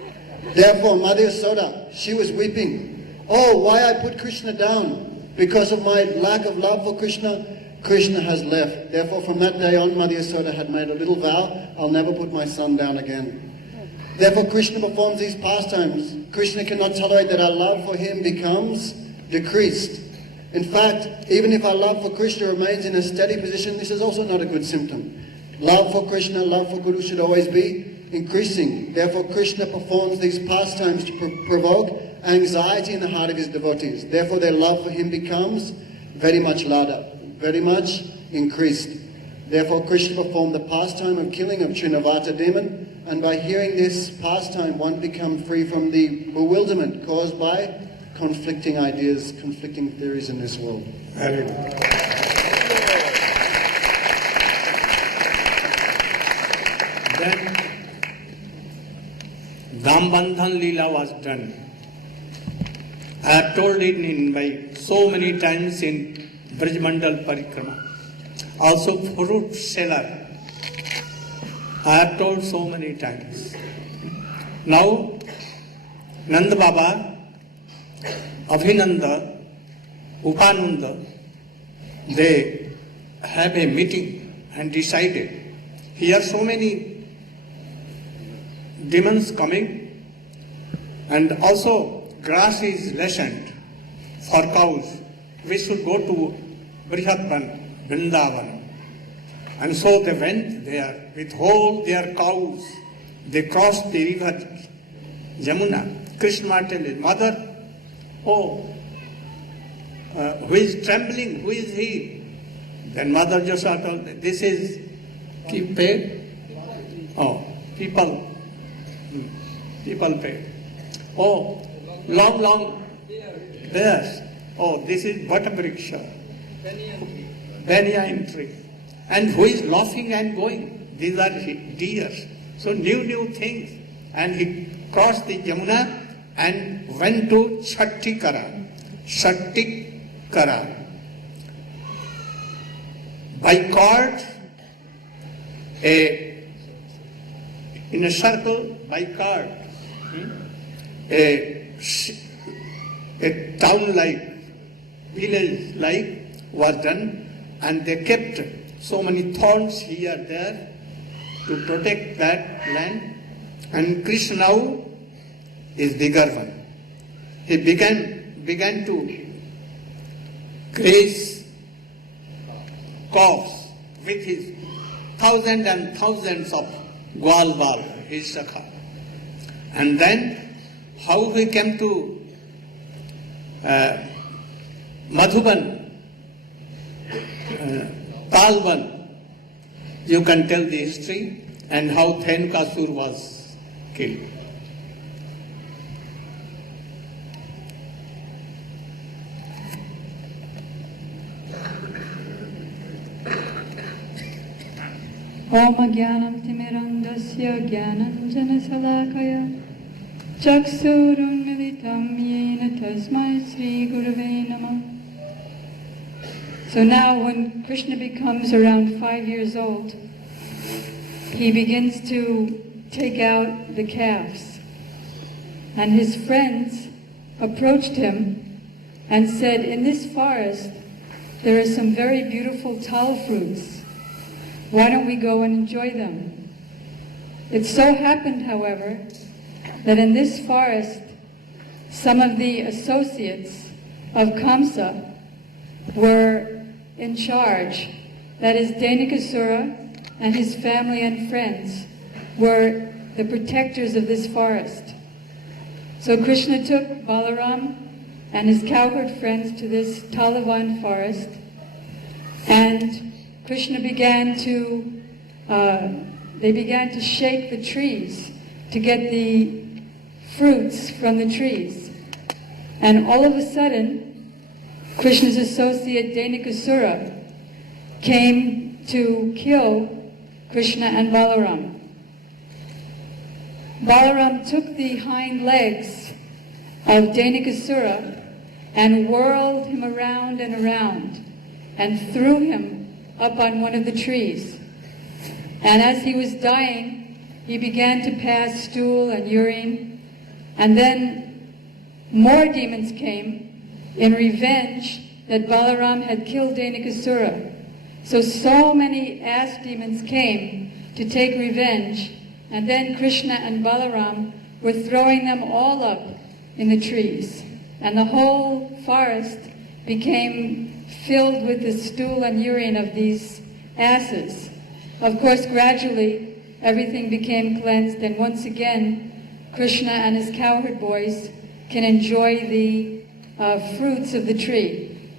Therefore, Mother Yasoda, she was weeping. Oh, why I put Krishna down? Because of my lack of love for Krishna, Krishna has left. Therefore, from that day on, Mother Yasoda had made a little vow, I'll never put my son down again. Therefore Krishna performs these pastimes. Krishna cannot tolerate that our love for him becomes decreased. In fact, even if our love for Krishna remains in a steady position, this is also not a good symptom. Love for Krishna, love for Guru should always be increasing. Therefore Krishna performs these pastimes to provoke anxiety in the heart of his devotees. Therefore their love for him becomes very much louder, very much increased. Therefore Krishna performed the pastime of killing of Trinavata demon, and by hearing this pastime one becomes free from the bewilderment caused by conflicting ideas, conflicting theories in this world. Very good. Then Dambandhan Leela was done. I have told it in by so many times in Brajmandal Parikrama. Also fruit seller. I have told so many times. Now Nanda Baba, Abhinanda, Upananda, they have a meeting and decided. Here so many demons coming, and also grass is lessened for cows. We should go to Brihatvan, Vrindavan. And so they went there with all their cows. They crossed the river Yamuna. Krishna told his mother, "Oh, who is trembling? Who is he?" Then Mother Joshua told, "This is keep paid." Oh, people paid. Oh, long bears. Oh, this is Vatabriksha, banyan tree. And who is laughing and going? These are deers. So new things. And he crossed the Yamuna and went to Chattikara. By cord, in a circle, by cord, a town like, village like was done, and they kept so many thorns here there to protect that land. And Krishna now is bigger one. He began to graze calves with his thousands and thousands of Gwal, his Sakha. And then how he came to Madhuban, Talban, you can tell the history, and how Thenkasur was killed. Om Jnanam Timirandasya Jnananjana Salakaya Chaksurum Militam Yena Tasmai Sri Gurave Namah. So now when Krishna becomes around 5 years old, he begins to take out the calves. And his friends approached him and said, "In this forest there are some very beautiful tal fruits. Why don't we go and enjoy them?" It so happened, however, that in this forest some of the associates of Kamsa were in charge. That is, Dainikasura and his family and friends were the protectors of this forest. So Krishna took Balaram and his cowherd friends to this Talavan forest, and Krishna began to shake the trees to get the fruits from the trees. And all of a sudden, Krishna's associate Dainikasura came to kill Krishna and Balaram. Balaram took the hind legs of Dainikasura and whirled him around and around and threw him up on one of the trees. And as he was dying, he began to pass stool and urine, and then more demons came in revenge that Balaram had killed Dainikasura. So many ass demons came to take revenge and then Krishna and Balaram were throwing them all up in the trees. And the whole forest became filled with the stool and urine of these asses. Of course, gradually, everything became cleansed, and once again, Krishna and his cowherd boys can enjoy the fruits of the tree.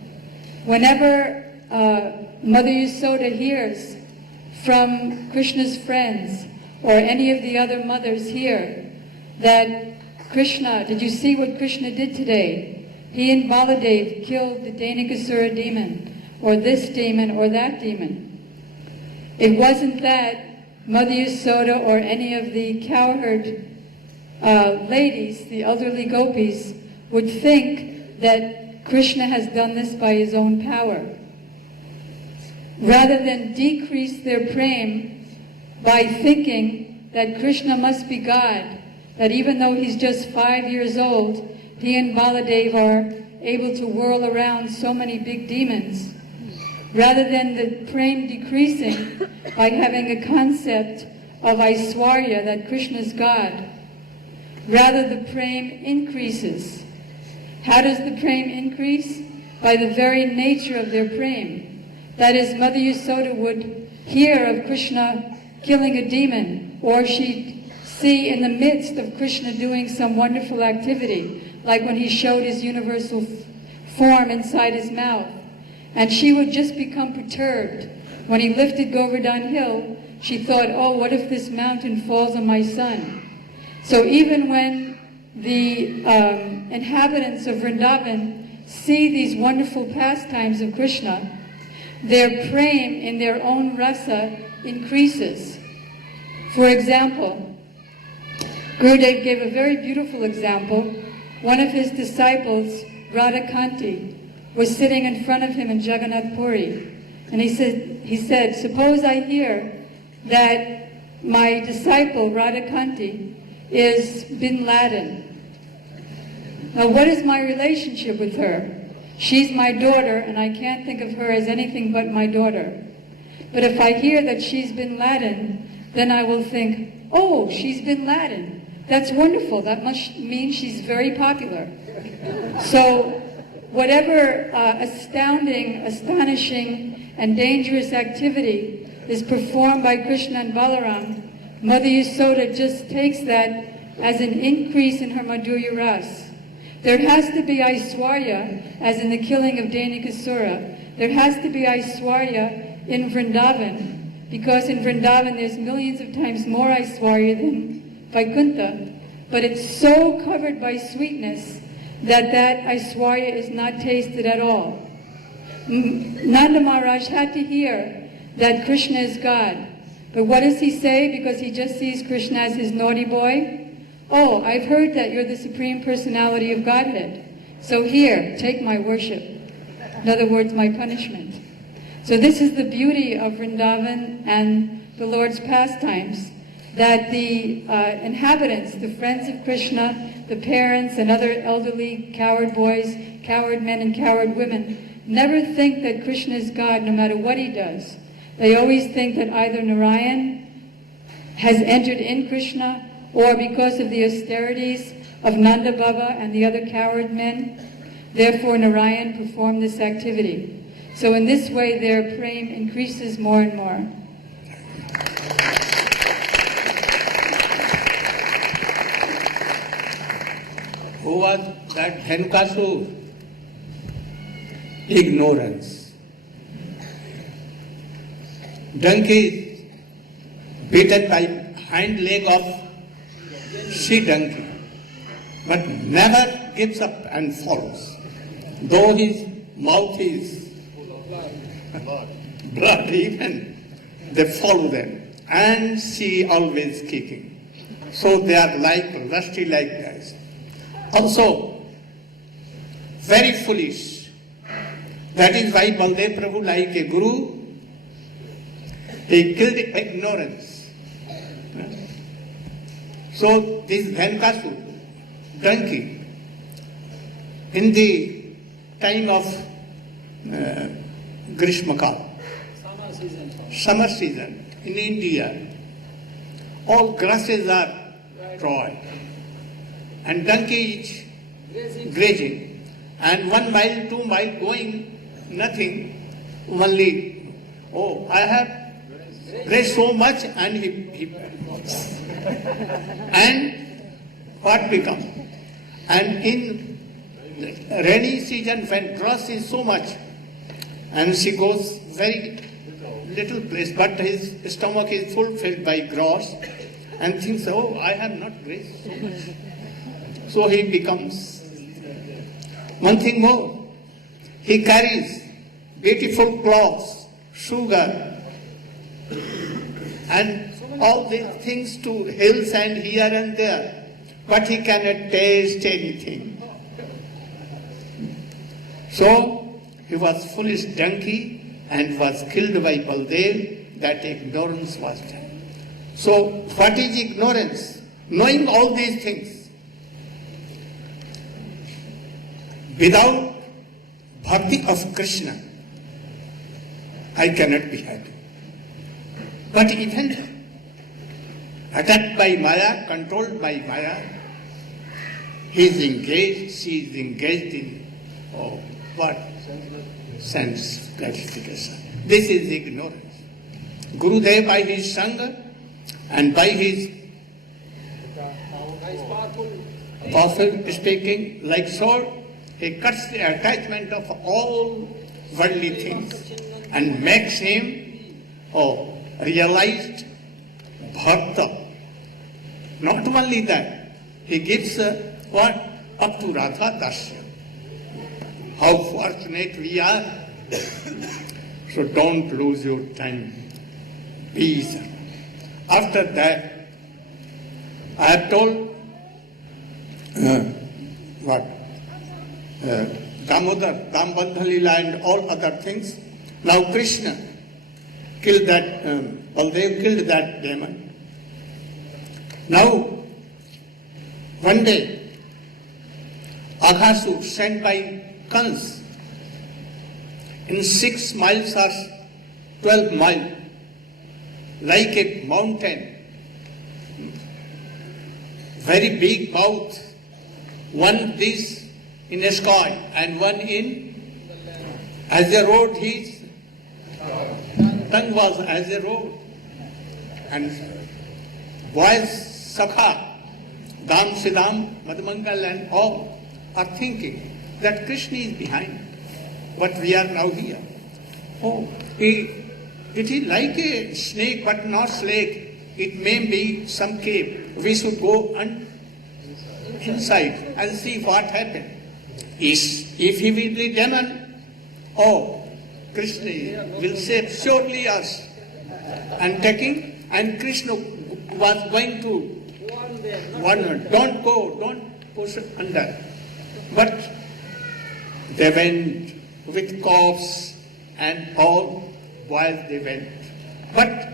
Whenever Mother Yasoda hears from Krishna's friends or any of the other mothers here that Krishna, did you see what Krishna did today? He and Baladev killed the Danikasura demon, or this demon, or that demon. It wasn't that Mother Yasoda or any of the cowherd ladies, the elderly gopis, would think that Krishna has done this by his own power. Rather than decrease their prem by thinking that Krishna must be God, that even though he's just 5 years old, he and Baladev are able to whirl around so many big demons. Rather than the prem decreasing by having a concept of Aishwarya, that Krishna's God, rather the prem increases. How does the prem increase? By the very nature of their prem. That is, Mother Yasoda would hear of Krishna killing a demon, or she'd see in the midst of Krishna doing some wonderful activity, like when he showed his universal form inside his mouth. And she would just become perturbed. When he lifted Govardhan Hill, she thought, oh, what if this mountain falls on my son? So even when the inhabitants of Vrindavan see these wonderful pastimes of Krishna, their prem in their own rasa increases. For example, Gurudev gave a very beautiful example. One of his disciples, Radhakanti, was sitting in front of him in Jagannath Puri. And he said, suppose I hear that my disciple, Radhakanti, is Bin Laden. Now, what is my relationship with her? She's my daughter, and I can't think of her as anything but my daughter. But if I hear that she's Bin Laden, then I will think, oh, she's Bin Laden. That's wonderful. That must mean she's very popular. So whatever astounding, astonishing, and dangerous activity is performed by Krishna and Balaram, Mother Yasoda just takes that as an increase in her Madhurya Ras. There has to be Aishwarya, as in the killing of Danikasura. There has to be Aishwarya in Vrindavan, because in Vrindavan there's millions of times more Aishwarya than Vaikuntha. But it's so covered by sweetness that Aishwarya is not tasted at all. Nanda Maharaj had to hear that Krishna is God. But what does he say? Because he just sees Krishna as his naughty boy. Oh, I've heard that you're the Supreme Personality of Godhead. So here, take my worship. In other words, my punishment. So this is the beauty of Vrindavan and the Lord's pastimes, that the inhabitants, the friends of Krishna, the parents and other elderly cowherd boys, cowherd men and cowherd women, never think that Krishna is God no matter what he does. They always think that either Narayana has entered in Krishna, or because of the austerities of Nanda Baba and the other cowherd men, therefore Narayana performed this activity. So in this way their prem increases more and more. Who was that Dhenkasu? Ignorance. Donkey beaten by hind leg of she donkey, but never gives up and falls. Though his mouth is blood even, they follow them. And she always kicking. So they are like rusty like guys. Also, very foolish. That is why Baldev Prabhu, like a guru, he killed ignorance. So this Dhenkasu, donkey, in the time of Grishmakal, summer season in India, all grasses are dry, and donkey is grazing, and 1 mile, 2 mile going, nothing, only, oh, I have grazed so much, and he and what become? And in rainy season, when grass is so much, and she goes very little place, but his stomach is fulfilled by grass, and thinks, oh, I have not grazed so much. So he becomes. One thing more, he carries beautiful clothes, sugar, and all these things to hills and here and there, but he cannot taste anything. So he was foolish donkey and was killed by Baldev. That ignorance was there. So what is ignorance? Knowing all these things. Without bhakti of Krishna, I cannot be happy. But even attacked by Maya, controlled by Maya, he is engaged, she is engaged in, what? Sense gratification. This is ignorance. Gurudev by his Sangha and by his powerful speaking like sword, he cuts the attachment of all worldly things and makes him realized bhakta. Not only that, he gives what? Up to Radha Dasya. How fortunate we are. So don't lose your time. Peace. After that, I have told Damodar, Dambandha Leela and all other things. Now Krishna killed that, Baldev killed that demon. Now, one day, Aghasur sent by Kans in 6 miles or 12 miles, like a mountain, very big mouth, one this in the sky and one in, as a road, his tongue was as a road. And boys, Sakha, Dam Siddham, Madhumangal and all are thinking that Krishna is behind, but we are now here. Oh, it is like a snake, but not snake. It may be some cave. We should go inside and see what happened. If he will be demon, Krishna will save surely us. And taking, and Krishna was going to warn, don't go, don't push under. But they went with coughs and all, while they went. But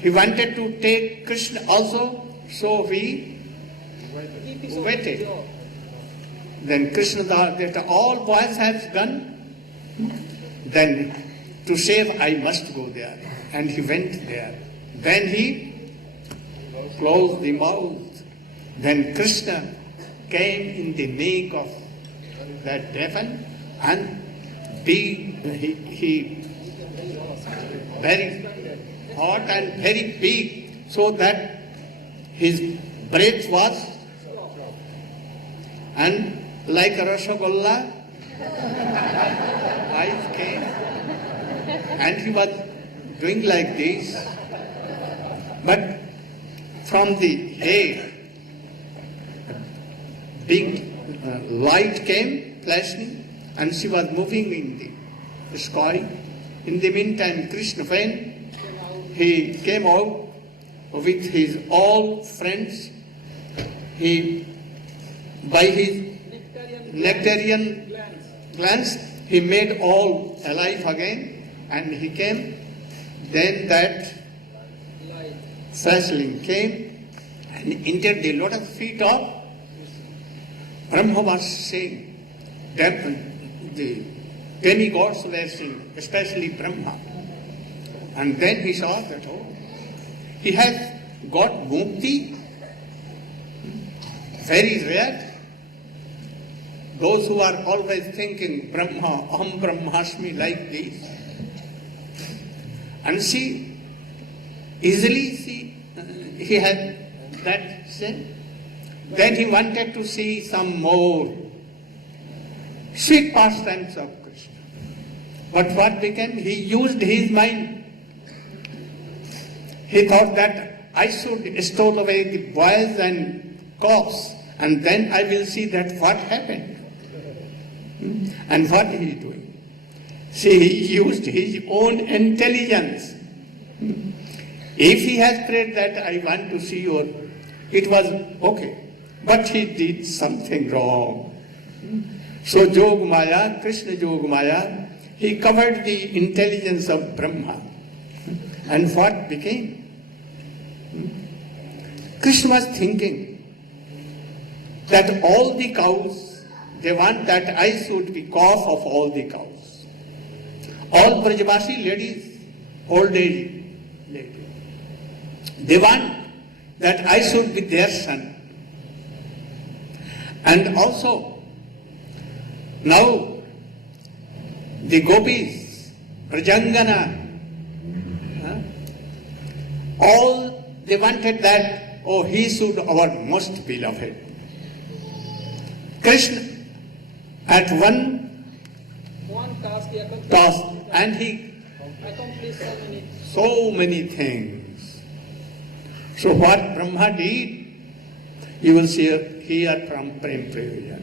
he wanted to take Krishna also, so he waited. Then Krishna thought that all boys have gone, then to save I must go there. And he went there. Then he closed the mouth. Then Krishna came in the neck of that demon and he very hot and very big, so that his breath was, and like a Rasagholla, eyes came, and he was doing like this. But from the head, big light came flashing, and she was moving in the sky. In the meantime, Krishna, when he came out with his all friends, he, by his nectarian glance, he made all alive again, and he came. Then that flashing came and entered the lotus feet of Brahma was saying, the demigods were saying, especially Brahma. And then he saw that, he has got mukti? Very rare. Those who are always thinking Brahma, Aham Brahmasmi like this. And see, easily he had that sin. Then he wanted to see some more sweet pastimes of Krishna. But what became? He used his mind. He thought that I should stow away the boys and calves, and then I will see that what happened. And what he is doing? See, he used his own intelligence. If he has prayed that I want to see your, it was okay. But he did something wrong. So Jog Maya, Krishna Jog Maya, he covered the intelligence of Brahma. And what became? Krishna was thinking that all the cows, they want that I should be calf of all the cows. All Brajavasi ladies, old age ladies, they want that I should be their son. And also, now the gopis, Rajangana, all they wanted that, oh, he should our most beloved. Krishna, at one task, and he accomplished so many things. So what Brahma did, you will see here from Prem Prayojan.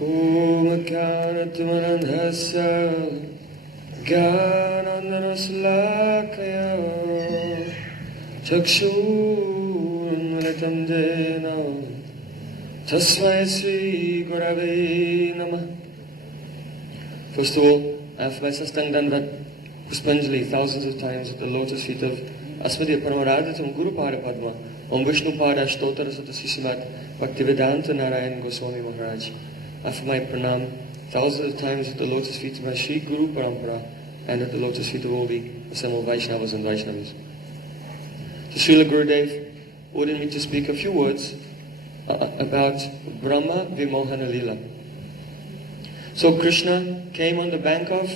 Om Gyanatmanandhasya Gyananandanasalakaya Chakshurunmilitam Jena Tasmai Sri Gurave Namah. First of all, I have my Sastang Dandat Puspanjali thousands of times at the lotus feet of Asmadya Paramaradatam Guru Pada Padma Om Vishnu Pada Ashtotara Sata Sisimat Bhaktivedanta Narayana Goswami Maharaj. I offer my pranam thousands of times at the lotus feet of my Sri Guru Parampara and at the lotus feet of all the assembled Vaishnavas and Vaishnavis. So Srila Gurudev ordered me to speak a few words about Brahma Vimohana Lila. So Krishna came on the bank of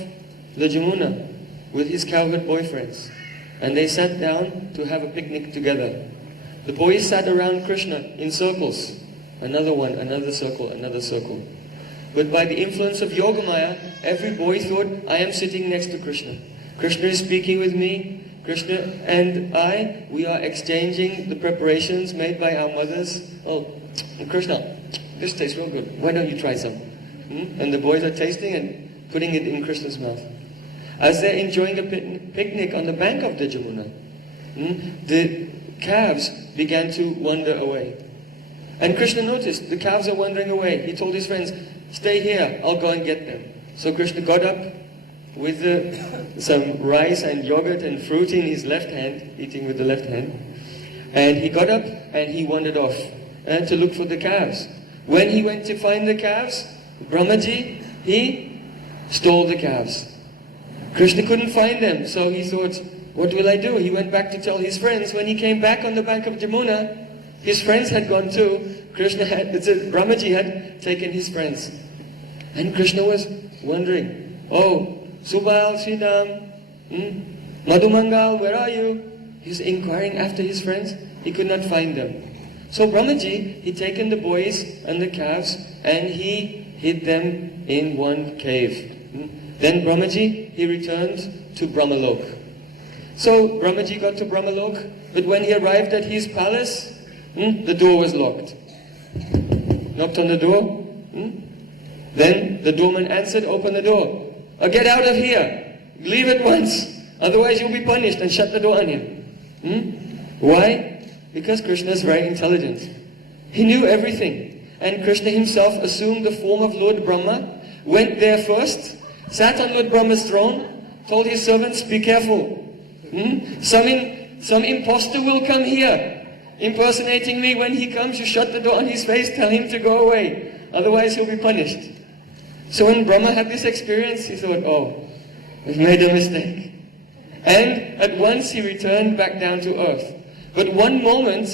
the Jamuna with his cowherd boyfriends, and they sat down to have a picnic together. The boys sat around Krishna in circles, another one, another circle, another circle. But by the influence of Yogamaya, every boy thought, I am sitting next to Krishna. Krishna is speaking with me. Krishna and I, we are exchanging the preparations made by our mothers. Oh, Krishna, this tastes real good. Why don't you try some? And the boys are tasting and putting it in Krishna's mouth. As they're enjoying a picnic on the bank of the Jamuna, the calves began to wander away. And Krishna noticed the calves are wandering away. He told his friends, stay here, I'll go and get them. So Krishna got up with some rice and yogurt and fruit in his left hand, eating with the left hand. And he got up and he wandered off to look for the calves. When he went to find the calves, Brahmaji, he stole the calves. Krishna couldn't find them, so he thought, what will I do? He went back to tell his friends. When he came back on the bank of Jamuna, his friends had gone too. Brahmaji had taken his friends. And Krishna was wondering, oh, Subal, Sridham, Madhumangal, where are you? He was inquiring after his friends. He could not find them. So Brahmaji, he'd taken the boys and the calves and he hid them in one cave. Then Brahmaji, he returned to Brahmalok. So Brahmaji got to Brahmalok, but when he arrived at his palace, the door was locked. Knocked on the door. Then the doorman answered, open the door. Get out of here. Leave at once. Otherwise you'll be punished, and shut the door on you. Why? Because Krishna is very intelligent. He knew everything. And Krishna himself assumed the form of Lord Brahma, went there first, sat on Lord Brahma's throne, told his servants, be careful. Some imposter will come here impersonating me. When he comes, you shut the door on his face, tell him to go away. Otherwise he'll be punished. So when Brahma had this experience, he thought, oh, we've made a mistake. And at once he returned back down to earth. But one moment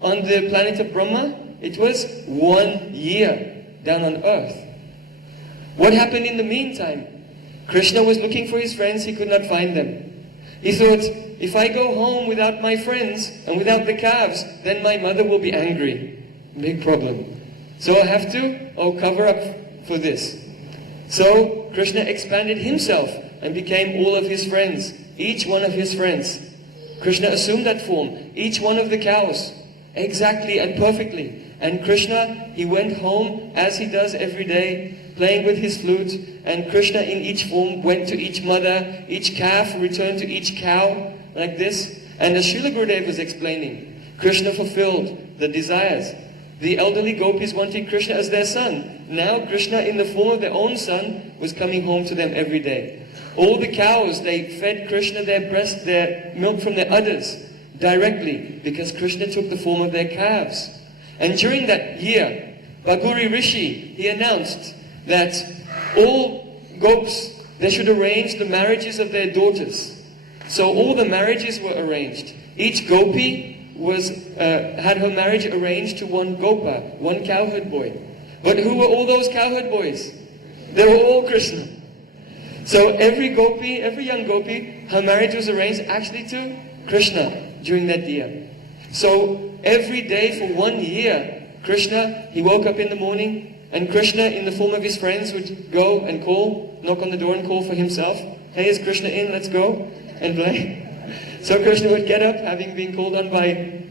on the planet of Brahma, it was 1 year down on earth. What happened in the meantime? Krishna was looking for his friends, he could not find them. He thought, if I go home without my friends and without the calves, then my mother will be angry. Big problem. So I have to cover up for this. So Krishna expanded himself and became all of his friends, each one of his friends. Krishna assumed that form, each one of the cows, exactly and perfectly. And Krishna, he went home as he does every day, playing with his flute. And Krishna in each form went to each mother, each calf returned to each cow, like this. And as Srila Gurudev was explaining, Krishna fulfilled the desires. The elderly gopis wanted Krishna as their son. Now Krishna in the form of their own son was coming home to them every day. All the cows, they fed Krishna their milk from their udders directly, because Krishna took the form of their calves. And during that year, Bhaguri Rishi, he announced that all gopis, they should arrange the marriages of their daughters. So all the marriages were arranged. Each gopi had her marriage arranged to one gopa, one cowherd boy. But who were all those cowherd boys? They were all Krishna. So every gopi, every young gopi, her marriage was arranged actually to Krishna during that year. So every day for 1 year, Krishna, he woke up in the morning, and Krishna in the form of his friends would go and knock on the door and call for himself. Hey, is Krishna in? Let's go and play. So Krishna would get up, having been called on by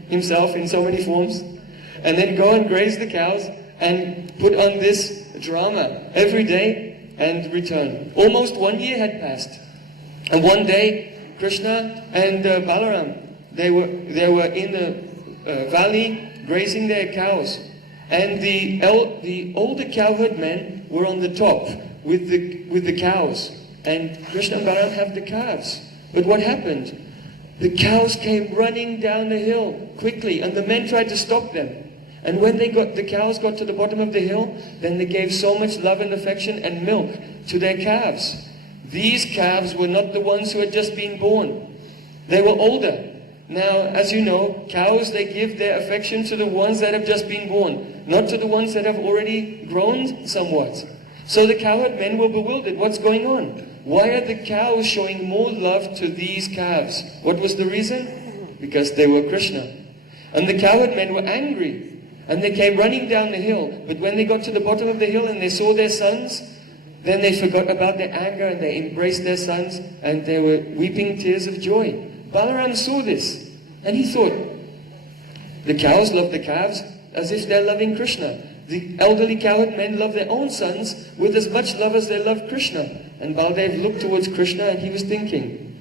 himself in so many forms, and then go and graze the cows and put on this drama every day and return. Almost 1 year had passed. And one day, Krishna and Balaram, they were in the valley grazing their cows. And the older cowherd men were on the top with the cows. And Krishna and Balaram have the calves. But what happened? The cows came running down the hill quickly, and the men tried to stop them. And when the cows got to the bottom of the hill, then they gave so much love and affection and milk to their calves. These calves were not the ones who had just been born. They were older. Now, as you know, cows, they give their affection to the ones that have just been born, not to the ones that have already grown somewhat. So the cowherd men were bewildered. What's going on? Why are the cows showing more love to these calves? What was the reason? Because they were Krishna. And the cowherd men were angry. And they came running down the hill. But when they got to the bottom of the hill and they saw their sons, then they forgot about their anger and they embraced their sons and they were weeping tears of joy. Balaram saw this and he thought, the cows love the calves as if they're loving Krishna. The elderly cowherd men love their own sons with as much love as they love Krishna. And Baldev looked towards Krishna and he was thinking,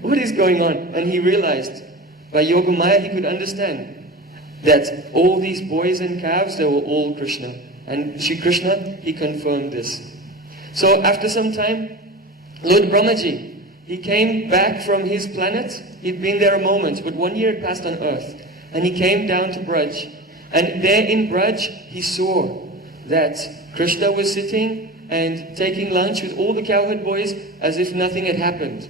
what is going on? And he realized, by Yogamaya he could understand that all these boys and calves, they were all Krishna. And Shri Krishna, he confirmed this. So after some time, Lord Brahmaji, he came back from his planet. He'd been there a moment, but 1 year had passed on earth. And he came down to Braj. And there in Braj, he saw that Krishna was sitting and taking lunch with all the cowherd boys as if nothing had happened.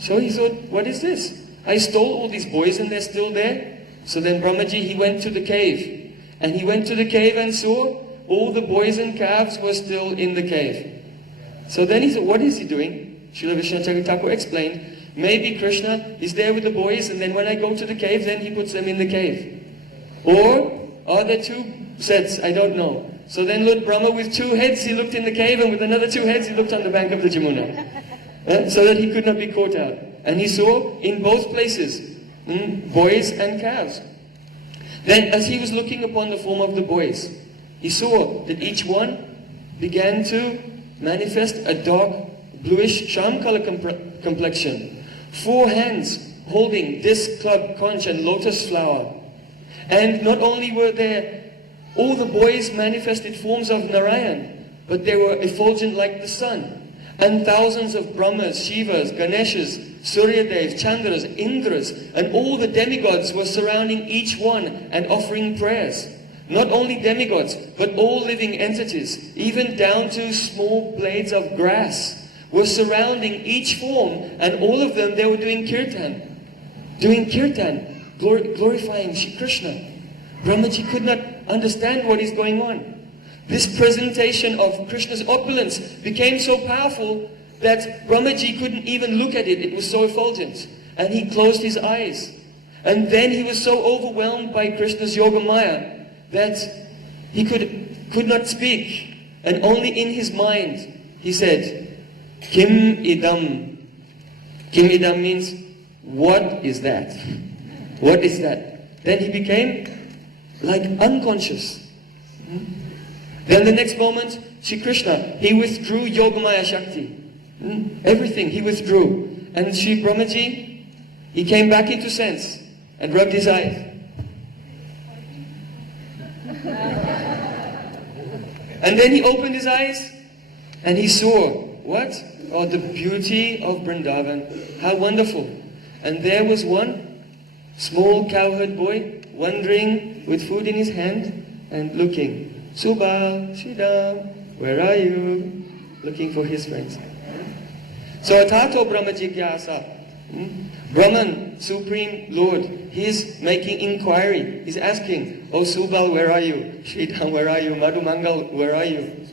So he thought, what is this? I stole all these boys and they're still there? So then Brahmaji, he went to the cave. And he went to the cave and saw all the boys and calves were still in the cave. So then he thought, what is he doing? Srila Vishnu Thakur explained, maybe Krishna is there with the boys and then when I go to the cave, then he puts them in the cave. Or are there two sets? I don't know. So then Lord Brahma, with 2 heads, he looked in the cave, and with another 2 heads, he looked on the bank of the Jamuna. So that he could not be caught out. And he saw in both places boys and calves. Then as he was looking upon the form of the boys, he saw that each one began to manifest a dark bluish sham color complexion. 4 hands holding disc, club, conch and lotus flower. And not only were there all the boys manifested forms of Narayana, but they were effulgent like the sun. And thousands of Brahmas, Shivas, Ganeshas, Suryadevs, Chandras, Indras, and all the demigods were surrounding each one and offering prayers. Not only demigods, but all living entities, even down to small blades of grass, were surrounding each form, and all of them, they were doing kirtan, glorifying Shri Krishna. Brahmaji could not understand what is going on. This presentation of Krishna's opulence became so powerful that Brahmaji couldn't even look at it. It was so effulgent. And he closed his eyes. And then he was so overwhelmed by Krishna's Yogamaya that he could not speak. And only in his mind he said, Kim idam. Kim idam means, what is that? What is that? Then he became like unconscious. Then the next moment, Shri Krishna, he withdrew Yogamaya Shakti. Everything he withdrew. And Shri Brahmaji, he came back into sense and rubbed his eyes. And then he opened his eyes and he saw, what? Oh, the beauty of Vrindavan. How wonderful. And there was one small cowherd boy wandering with food in his hand and looking. Subal, Shridam, where are you? Looking for his friends. So Atato Brahma Jigyasa. Brahman, Supreme Lord, he's making inquiry. He's asking, Oh Subal, where are you? Shridam, where are you? Madhumangal, where are you?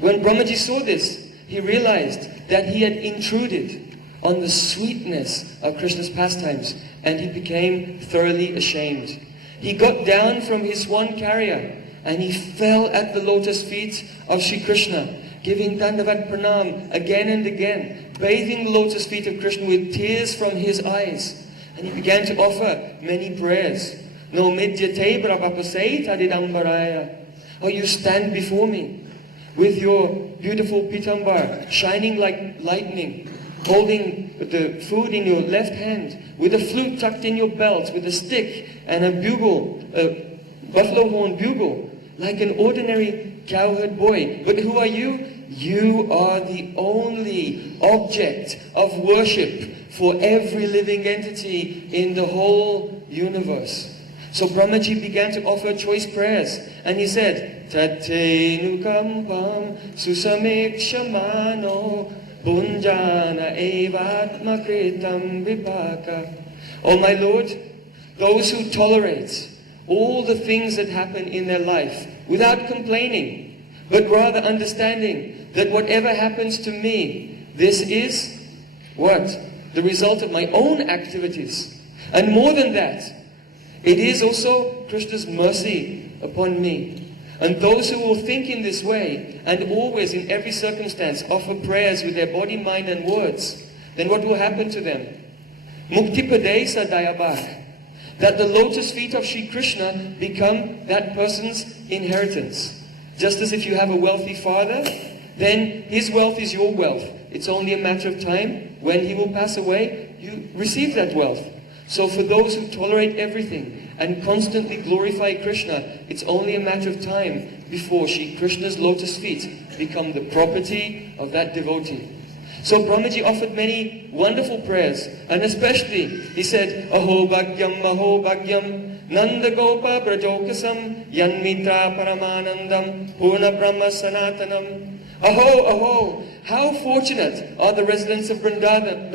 When Brahmaji saw this, he realized that he had intruded on the sweetness of Krishna's pastimes, and he became thoroughly ashamed. He got down from his swan carrier and he fell at the lotus feet of Shri Krishna, giving Dandavat Pranam again and again, bathing the lotus feet of Krishna with tears from his eyes. And he began to offer many prayers. No midyate brahmapasait adidambaraya. Oh, you stand before me with your beautiful pitambar, shining like lightning, holding the food in your left hand, with a flute tucked in your belt, with a stick and a bugle, a buffalo horn bugle, like an ordinary cowherd boy. But who are you? You are the only object of worship for every living entity in the whole universe. So Brahmaji began to offer choice prayers, and he said, Tate nukampam susamekshamano punjana evatma kritam vipaka. Oh my Lord, those who tolerate all the things that happen in their life without complaining, but rather understanding that whatever happens to me, this is what? The result of my own activities. And more than that, it is also Krishna's mercy upon me. And those who will think in this way, and always in every circumstance offer prayers with their body, mind and words, then what will happen to them? Mukti Padesa Dayabak. That the lotus feet of Shri Krishna become that person's inheritance. Just as if you have a wealthy father, then his wealth is your wealth. It's only a matter of time. When he will pass away, you receive that wealth. So for those who tolerate everything and constantly glorify Krishna, it's only a matter of time before Shri Krishna's lotus feet become the property of that devotee. So Brahmaji offered many wonderful prayers, and especially he said, Aho Bhagyam, Nanda Gopa Brajokasam, Yanmitra Paramanandam, Purna Brahma Sanatanam. Aho, how fortunate are the residents of Vrindavan,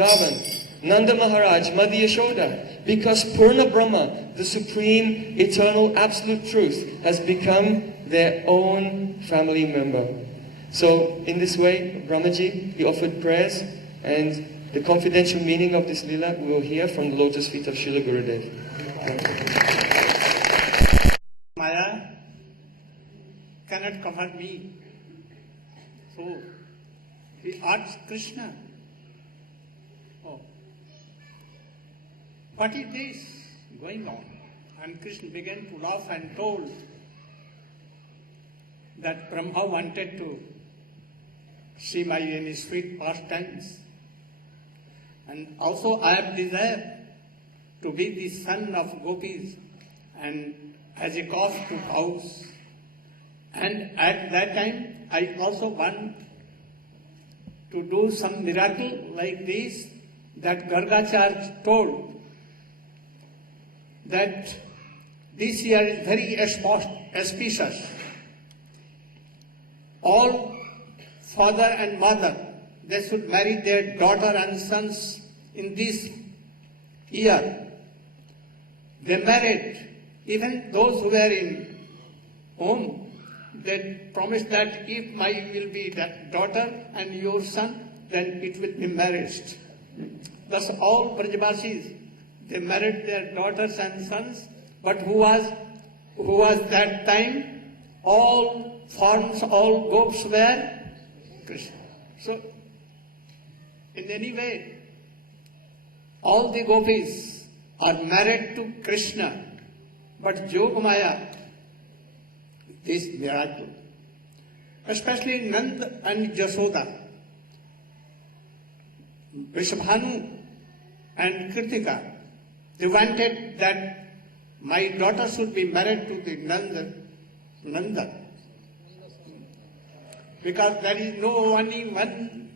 Nanda Maharaj, Mother Yashoda, because Purna Brahma, the supreme, eternal, absolute truth, has become their own family member. So, in this way, Brahmaji, he offered prayers, and the confidential meaning of this lila we will hear from the lotus feet of Srila Gurudev. Maya cannot cover me. So, he asked Krishna, oh, what is this going on? And Krishna began to laugh and told that Brahma wanted to see my any sweet pastimes. And also I have desire to be the son of gopis and as a cause to cows. And at that time I also want to do some miracle like this, that Gargacharya told that this year is very auspicious. All father and mother, they should marry their daughter and sons in this year. They married, even those who were in home, they promised that if my will be that daughter and your son, then it will be married. Thus all Brajavasis, they married their daughters and sons, but who was that time? All forms, all gopis were Krishna. So, in any way, all the gopis are married to Krishna, but Yogamaya, this miracle, especially Nanda and Jasoda, Vrishabhanu and Kritika, they wanted that my daughter should be married to the Nanda. Because there is no only one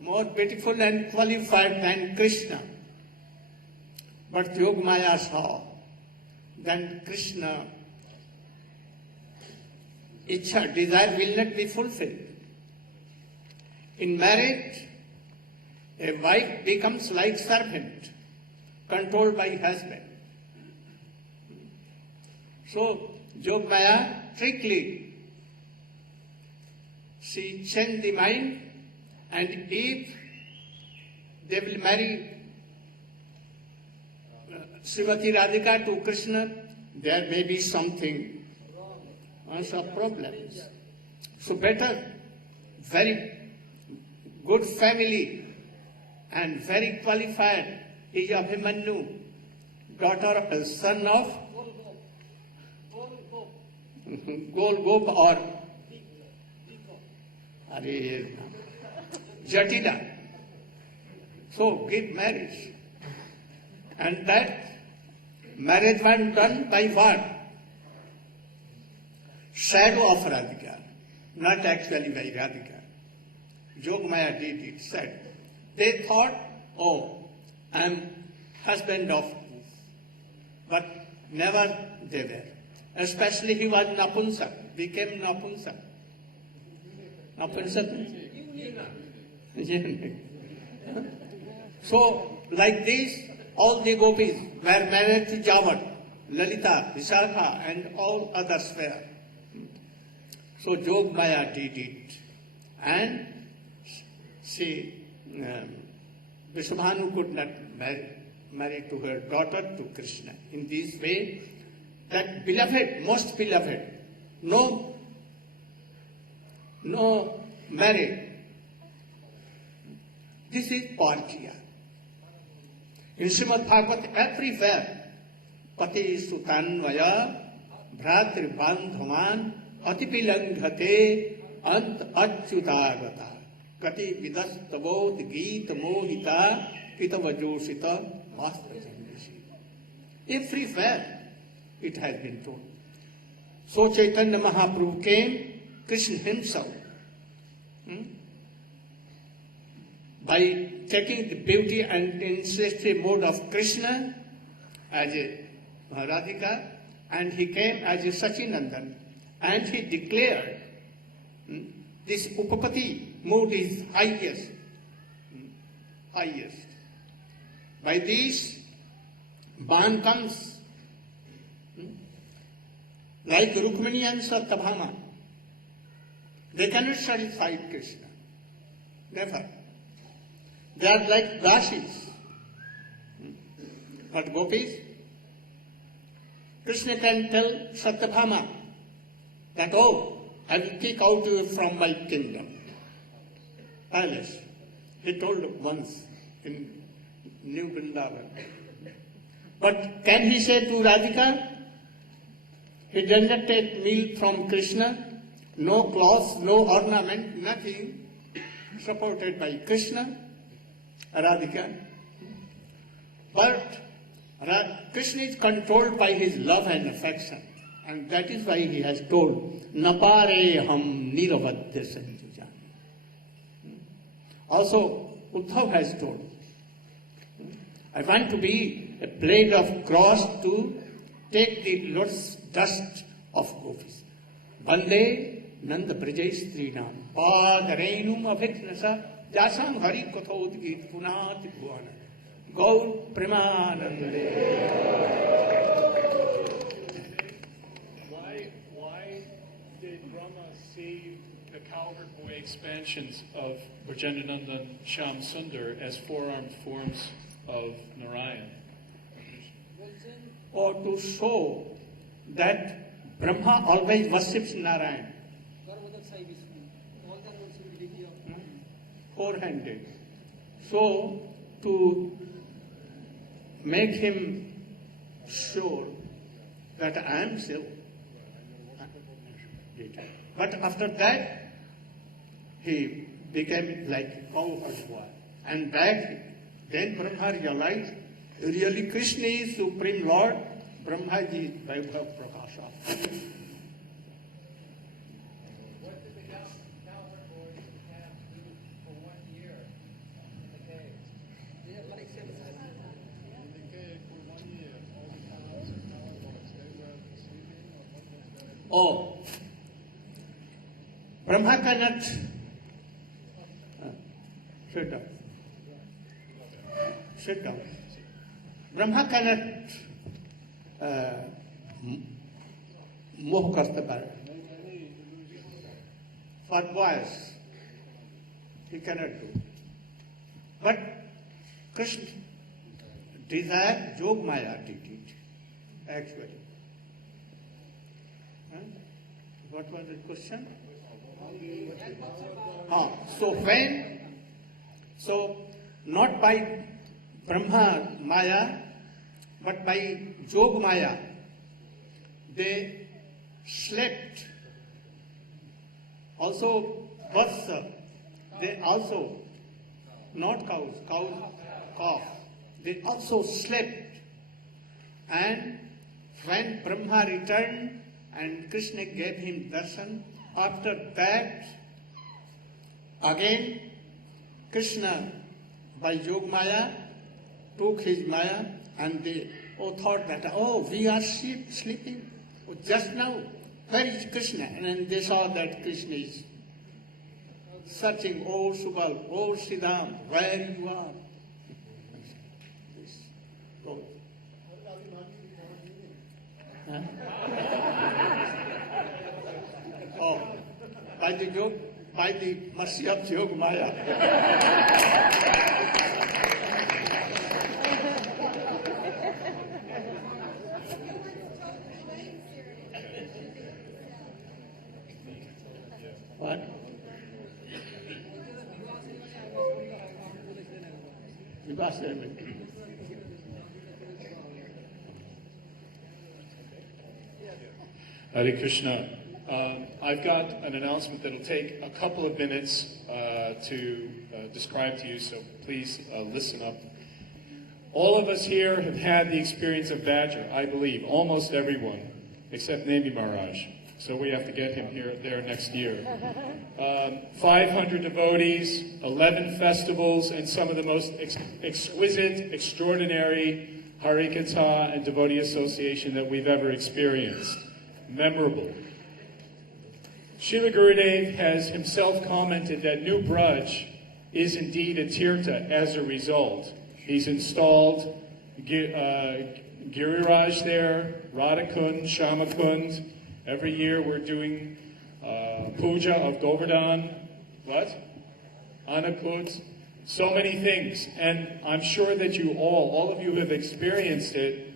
more beautiful and qualified than Krishna. But Yogamaya saw, then Krishna, Ichha, desire will not be fulfilled. In marriage, a wife becomes like serpent, controlled by husband. So, Yogamaya trickily, she changed the mind, and if they will marry Srimati Radhika to Krishna, there may be something, some problems. So better, very good family and very qualified is Abhimanyu, son of Golgop or Jatila. So give marriage. And that marriage was done by what? Shadow of Radhika, not actually by Radhika. Yogamaya did it, said. They thought, oh, I am husband of this. But never they were. Especially he was Napunsak, became Napunsak. Napunsak? So, like this, all the gopis were married to Javat, Lalita, Visakha, and all others were. So Yogamaya did it. And she, Vrishabhanu could not marry to her daughter to Krishna. In this way, that beloved, most beloved, no marriage. This is Parkya. In Srimad Bhagavat, everywhere, Pati Sutanvaya, Bhratri Bandhaman, Atipilanghate, Ant Achyutagata, Kati Vidastabod, Geet Mohita, Pitavajosita, Master Janvisi. Everywhere it has been told. So Chaitanya Mahaprabhu came, Krishna himself, by taking the beauty and insensitive mode of Krishna as a Radhika, and he came as a Sachinandan, and he declared this Upapati mode is highest. By this, Ban comes like Rukmini and Satyabhama. They cannot satisfy Krishna. Never. They are like Dasis. But gopis, Krishna can tell Satyabhama that, oh, I will kick out you from my kingdom, palace. He told once in New Vrindavan. But can he say to Radhika, he does not take meal from Krishna, no cloth, no ornament, nothing, supported by Krishna, Radhika. But Krishna is controlled by his love and affection, and that is why he has told, Napare ham niravadya sanjujani. Also, Uddhav has told, I want to be a blade of grass to take the lotus dust of gopis. Vande Nanda Brajai Strinam Padarenum Abhiknasa Jasam Hari Kathodgit Punati Bhuvana Gaur Premanande. Why did Brahma see the cowherd boy expansions of Brajendanandan Shyam Sundar as four-armed forms of Narayana? Or to show that Brahma always worships Narayana. Four-handed. So, to make him sure that I am still. But after that, he became like cowherd boy. And then Brahma realized, really Krishna is Supreme Lord, Brahma ji is Vaibhav Prakasha. What did the cowherd boys have to do for 1 year in the cave? In the cave for 1 year, all the cows and cowherd boys, they were sleeping or what was their... Oh, Brahma cannot sit down. Sit down. Brahma cannot moh karte pare. For boys, he cannot do. But Krishna desired Jog Maya did it, actually. What was the question? So not by Brahma Maya, but by Jog Maya, they slept. Also, Vatsa, they also, not cows, calf, they also slept. And when Brahma returned and Krishna gave him darshan, after that, again, Krishna, by Yog Maya, took his Maya and they thought that, we are sleeping. Just now, where is Krishna? And then they saw that Krishna is searching, oh Subal, oh Siddham, where you are. Huh? Oh, by the mercy of Yog Maya. What? Vikas ceremony. Hare Krishna. I've got an announcement that'll take a couple of minutes to describe to you, so please listen up. All of us here have had the experience of Badger, I believe, almost everyone, except Nemi Maharaj. So we have to get him there next year. 500 devotees, 11 festivals, and some of the most exquisite, extraordinary Harikatha and devotee association that we've ever experienced. Memorable. Srila Gurudev has himself commented that New Braj is indeed a tirtha as a result. He's installed Giriraj there, Radhakund, Shamakund. Every year we're doing puja of Govardhan. What? Anakut. So many things. And I'm sure that you all of you have experienced it.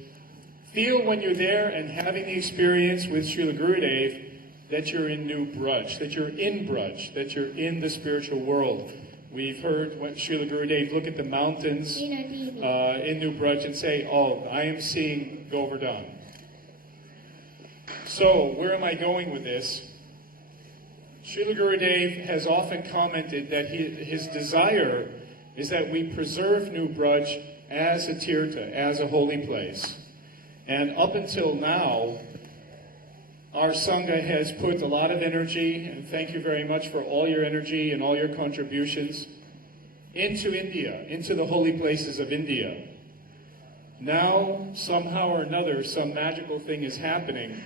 Feel when you're there and having the experience with Srila Gurudev that you're in New Braj, that you're in Braj, that you're in the spiritual world. We've heard when Srila Gurudev look at the mountains in New Braj and say, oh, I am seeing Govardhan. So, where am I going with this? Srila Gurudev has often commented that his desire is that we preserve New Braj as a tirtha, as a holy place. And up until now, our Sangha has put a lot of energy, and thank you very much for all your energy and all your contributions, into India, into the holy places of India. Now, somehow or another, some magical thing is happening,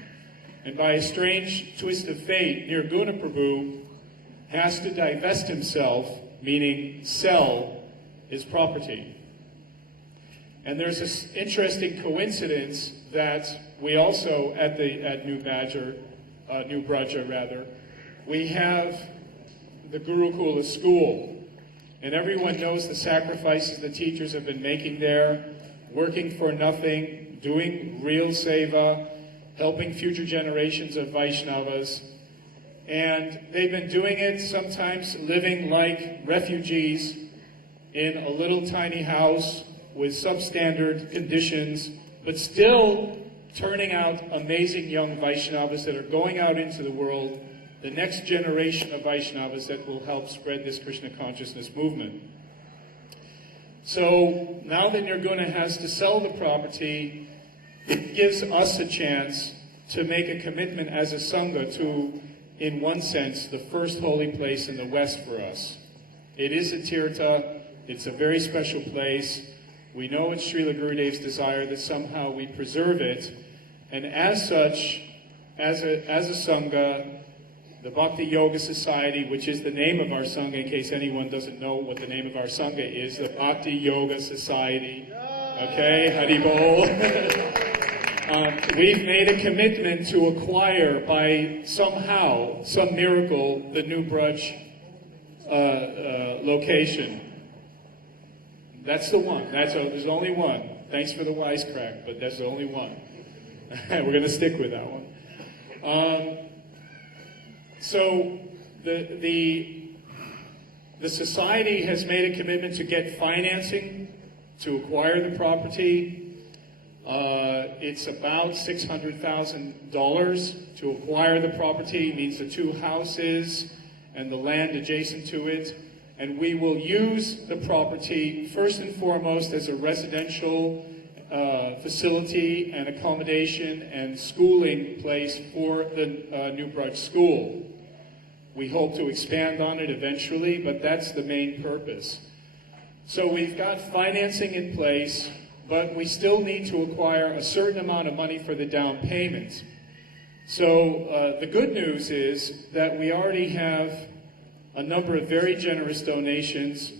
and by a strange twist of fate, Nirguna Prabhu has to divest himself, meaning sell his property. And there's this interesting coincidence that we also, at New Braja, we have the Gurukula school. And everyone knows the sacrifices the teachers have been making there, working for nothing, doing real seva, helping future generations of Vaishnavas. And they've been doing it, sometimes living like refugees in a little tiny house with substandard conditions, but still turning out amazing young Vaishnavas that are going out into the world, the next generation of Vaishnavas that will help spread this Krishna consciousness movement. So now that Nirguna has to sell the property, it gives us a chance to make a commitment as a Sangha to, in one sense, the first holy place in the West for us. It is a Tirtha, it's a very special place. We know it's Srila Gurudev's desire that somehow we preserve it, and as such, as a Sangha, the Bhakti Yoga Society, which is the name of our Sangha, in case anyone doesn't know what the name of our Sangha is, the Bhakti Yoga Society. Okay, Hari Bol. We've made a commitment to acquire by somehow, some miracle, the New Braj location. That's the one. There's only one. Thanks for the wisecrack, but that's the only one. We're going to stick with that one. So the society has made a commitment to get financing to acquire the property. It's about $600,000 to acquire the property. It means the 2 houses and the land adjacent to it. And we will use the property first and foremost as a residential facility and accommodation and schooling place for the New Braj school. We hope to expand on it eventually, but that's the main purpose. So we've got financing in place, but we still need to acquire a certain amount of money for the down payment. So the good news is that we already have a number of very generous donations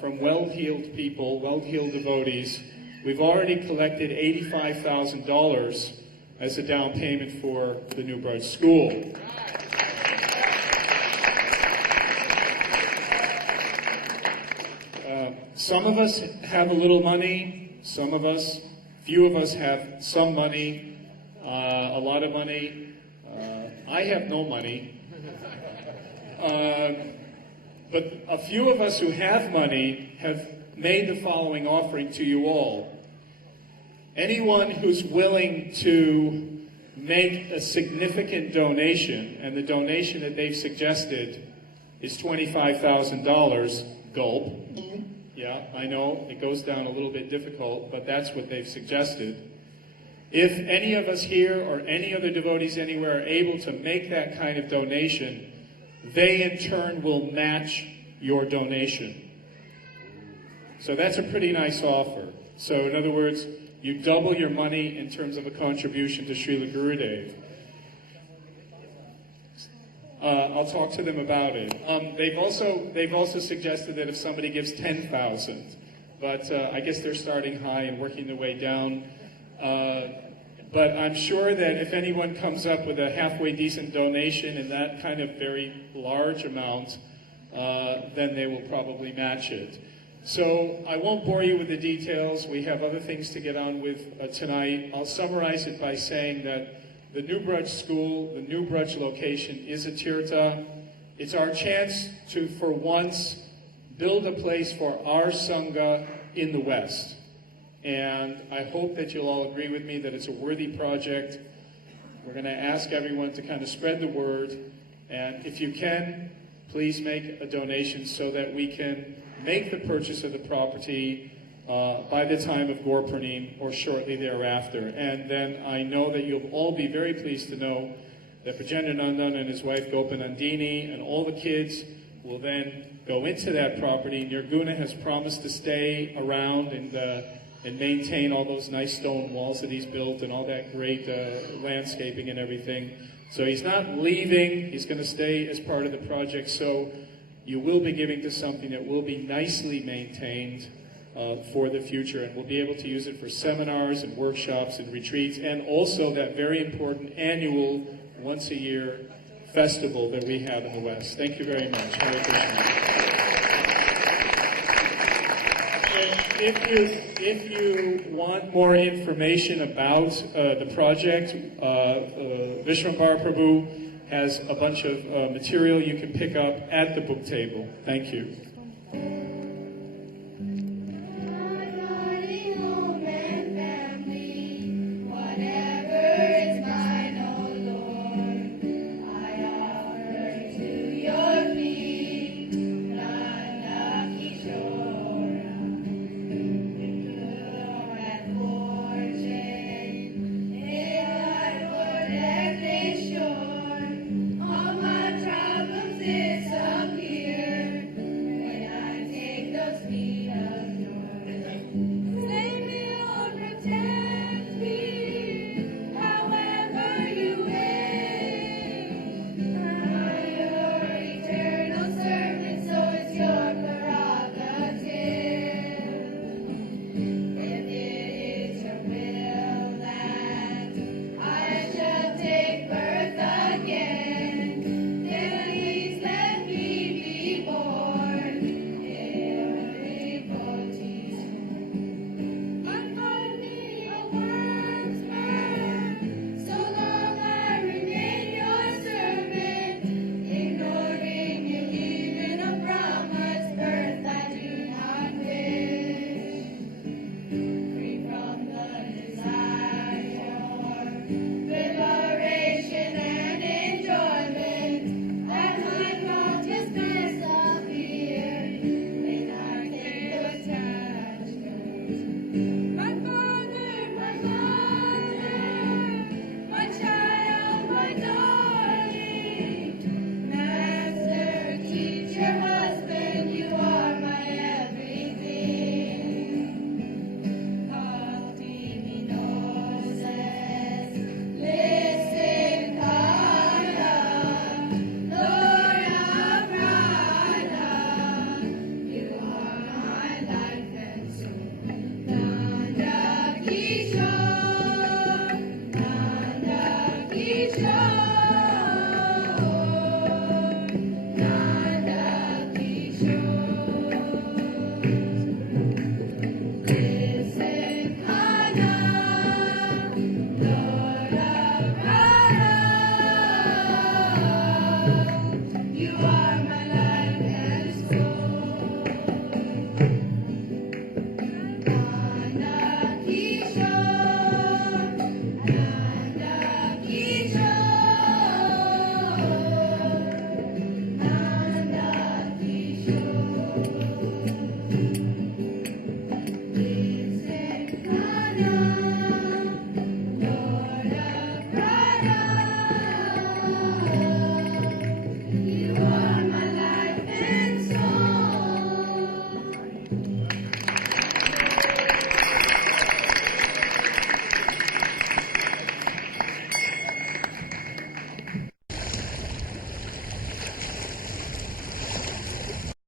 from well-heeled people, well-heeled devotees. We've already collected $85,000 as a down payment for the New Braj school. Some of us have a little money, few of us have some money, a lot of money. I have no money. But a few of us who have money have made the following offering to you all. Anyone who's willing to make a significant donation, and the donation that they've suggested is $25,000, gulp. Yeah, I know, it goes down a little bit difficult, but that's what they've suggested. If any of us here or any other devotees anywhere are able to make that kind of donation, they in turn will match your donation. So that's a pretty nice offer. So in other words, you double your money in terms of a contribution to Srila Gurudev. I'll talk to them about it. They've also suggested that if somebody gives 10,000, but I guess they're starting high and working their way down. But I'm sure that if anyone comes up with a halfway decent donation in that kind of very large amount, then they will probably match it. So I won't bore you with the details. We have other things to get on with tonight. I'll summarize it by saying that the New Braj school, the New Braj location is a Tirtha. It's our chance to, for once, build a place for our Sangha in the West. And I hope that you'll all agree with me that it's a worthy project. We're going to ask everyone to kind of spread the word. And if you can, please make a donation so that we can make the purchase of the property by the time of Gaur Purnim or shortly thereafter. And then I know that you'll all be very pleased to know that Brajendra Nandan and his wife Gopanandini and all the kids will then go into that property. Nirguna has promised to stay around and maintain all those nice stone walls that he's built and all that great landscaping and everything. So he's not leaving. He's going to stay as part of the project. So you will be giving to something that will be nicely maintained for the future, and we'll be able to use it for seminars and workshops and retreats, and also that very important annual, once-a-year festival that we have in the West. Thank you very much. Hare Krishna. If you want more information about the project, Vishwambar Prabhu has a bunch of material you can pick up at the book table. Thank you.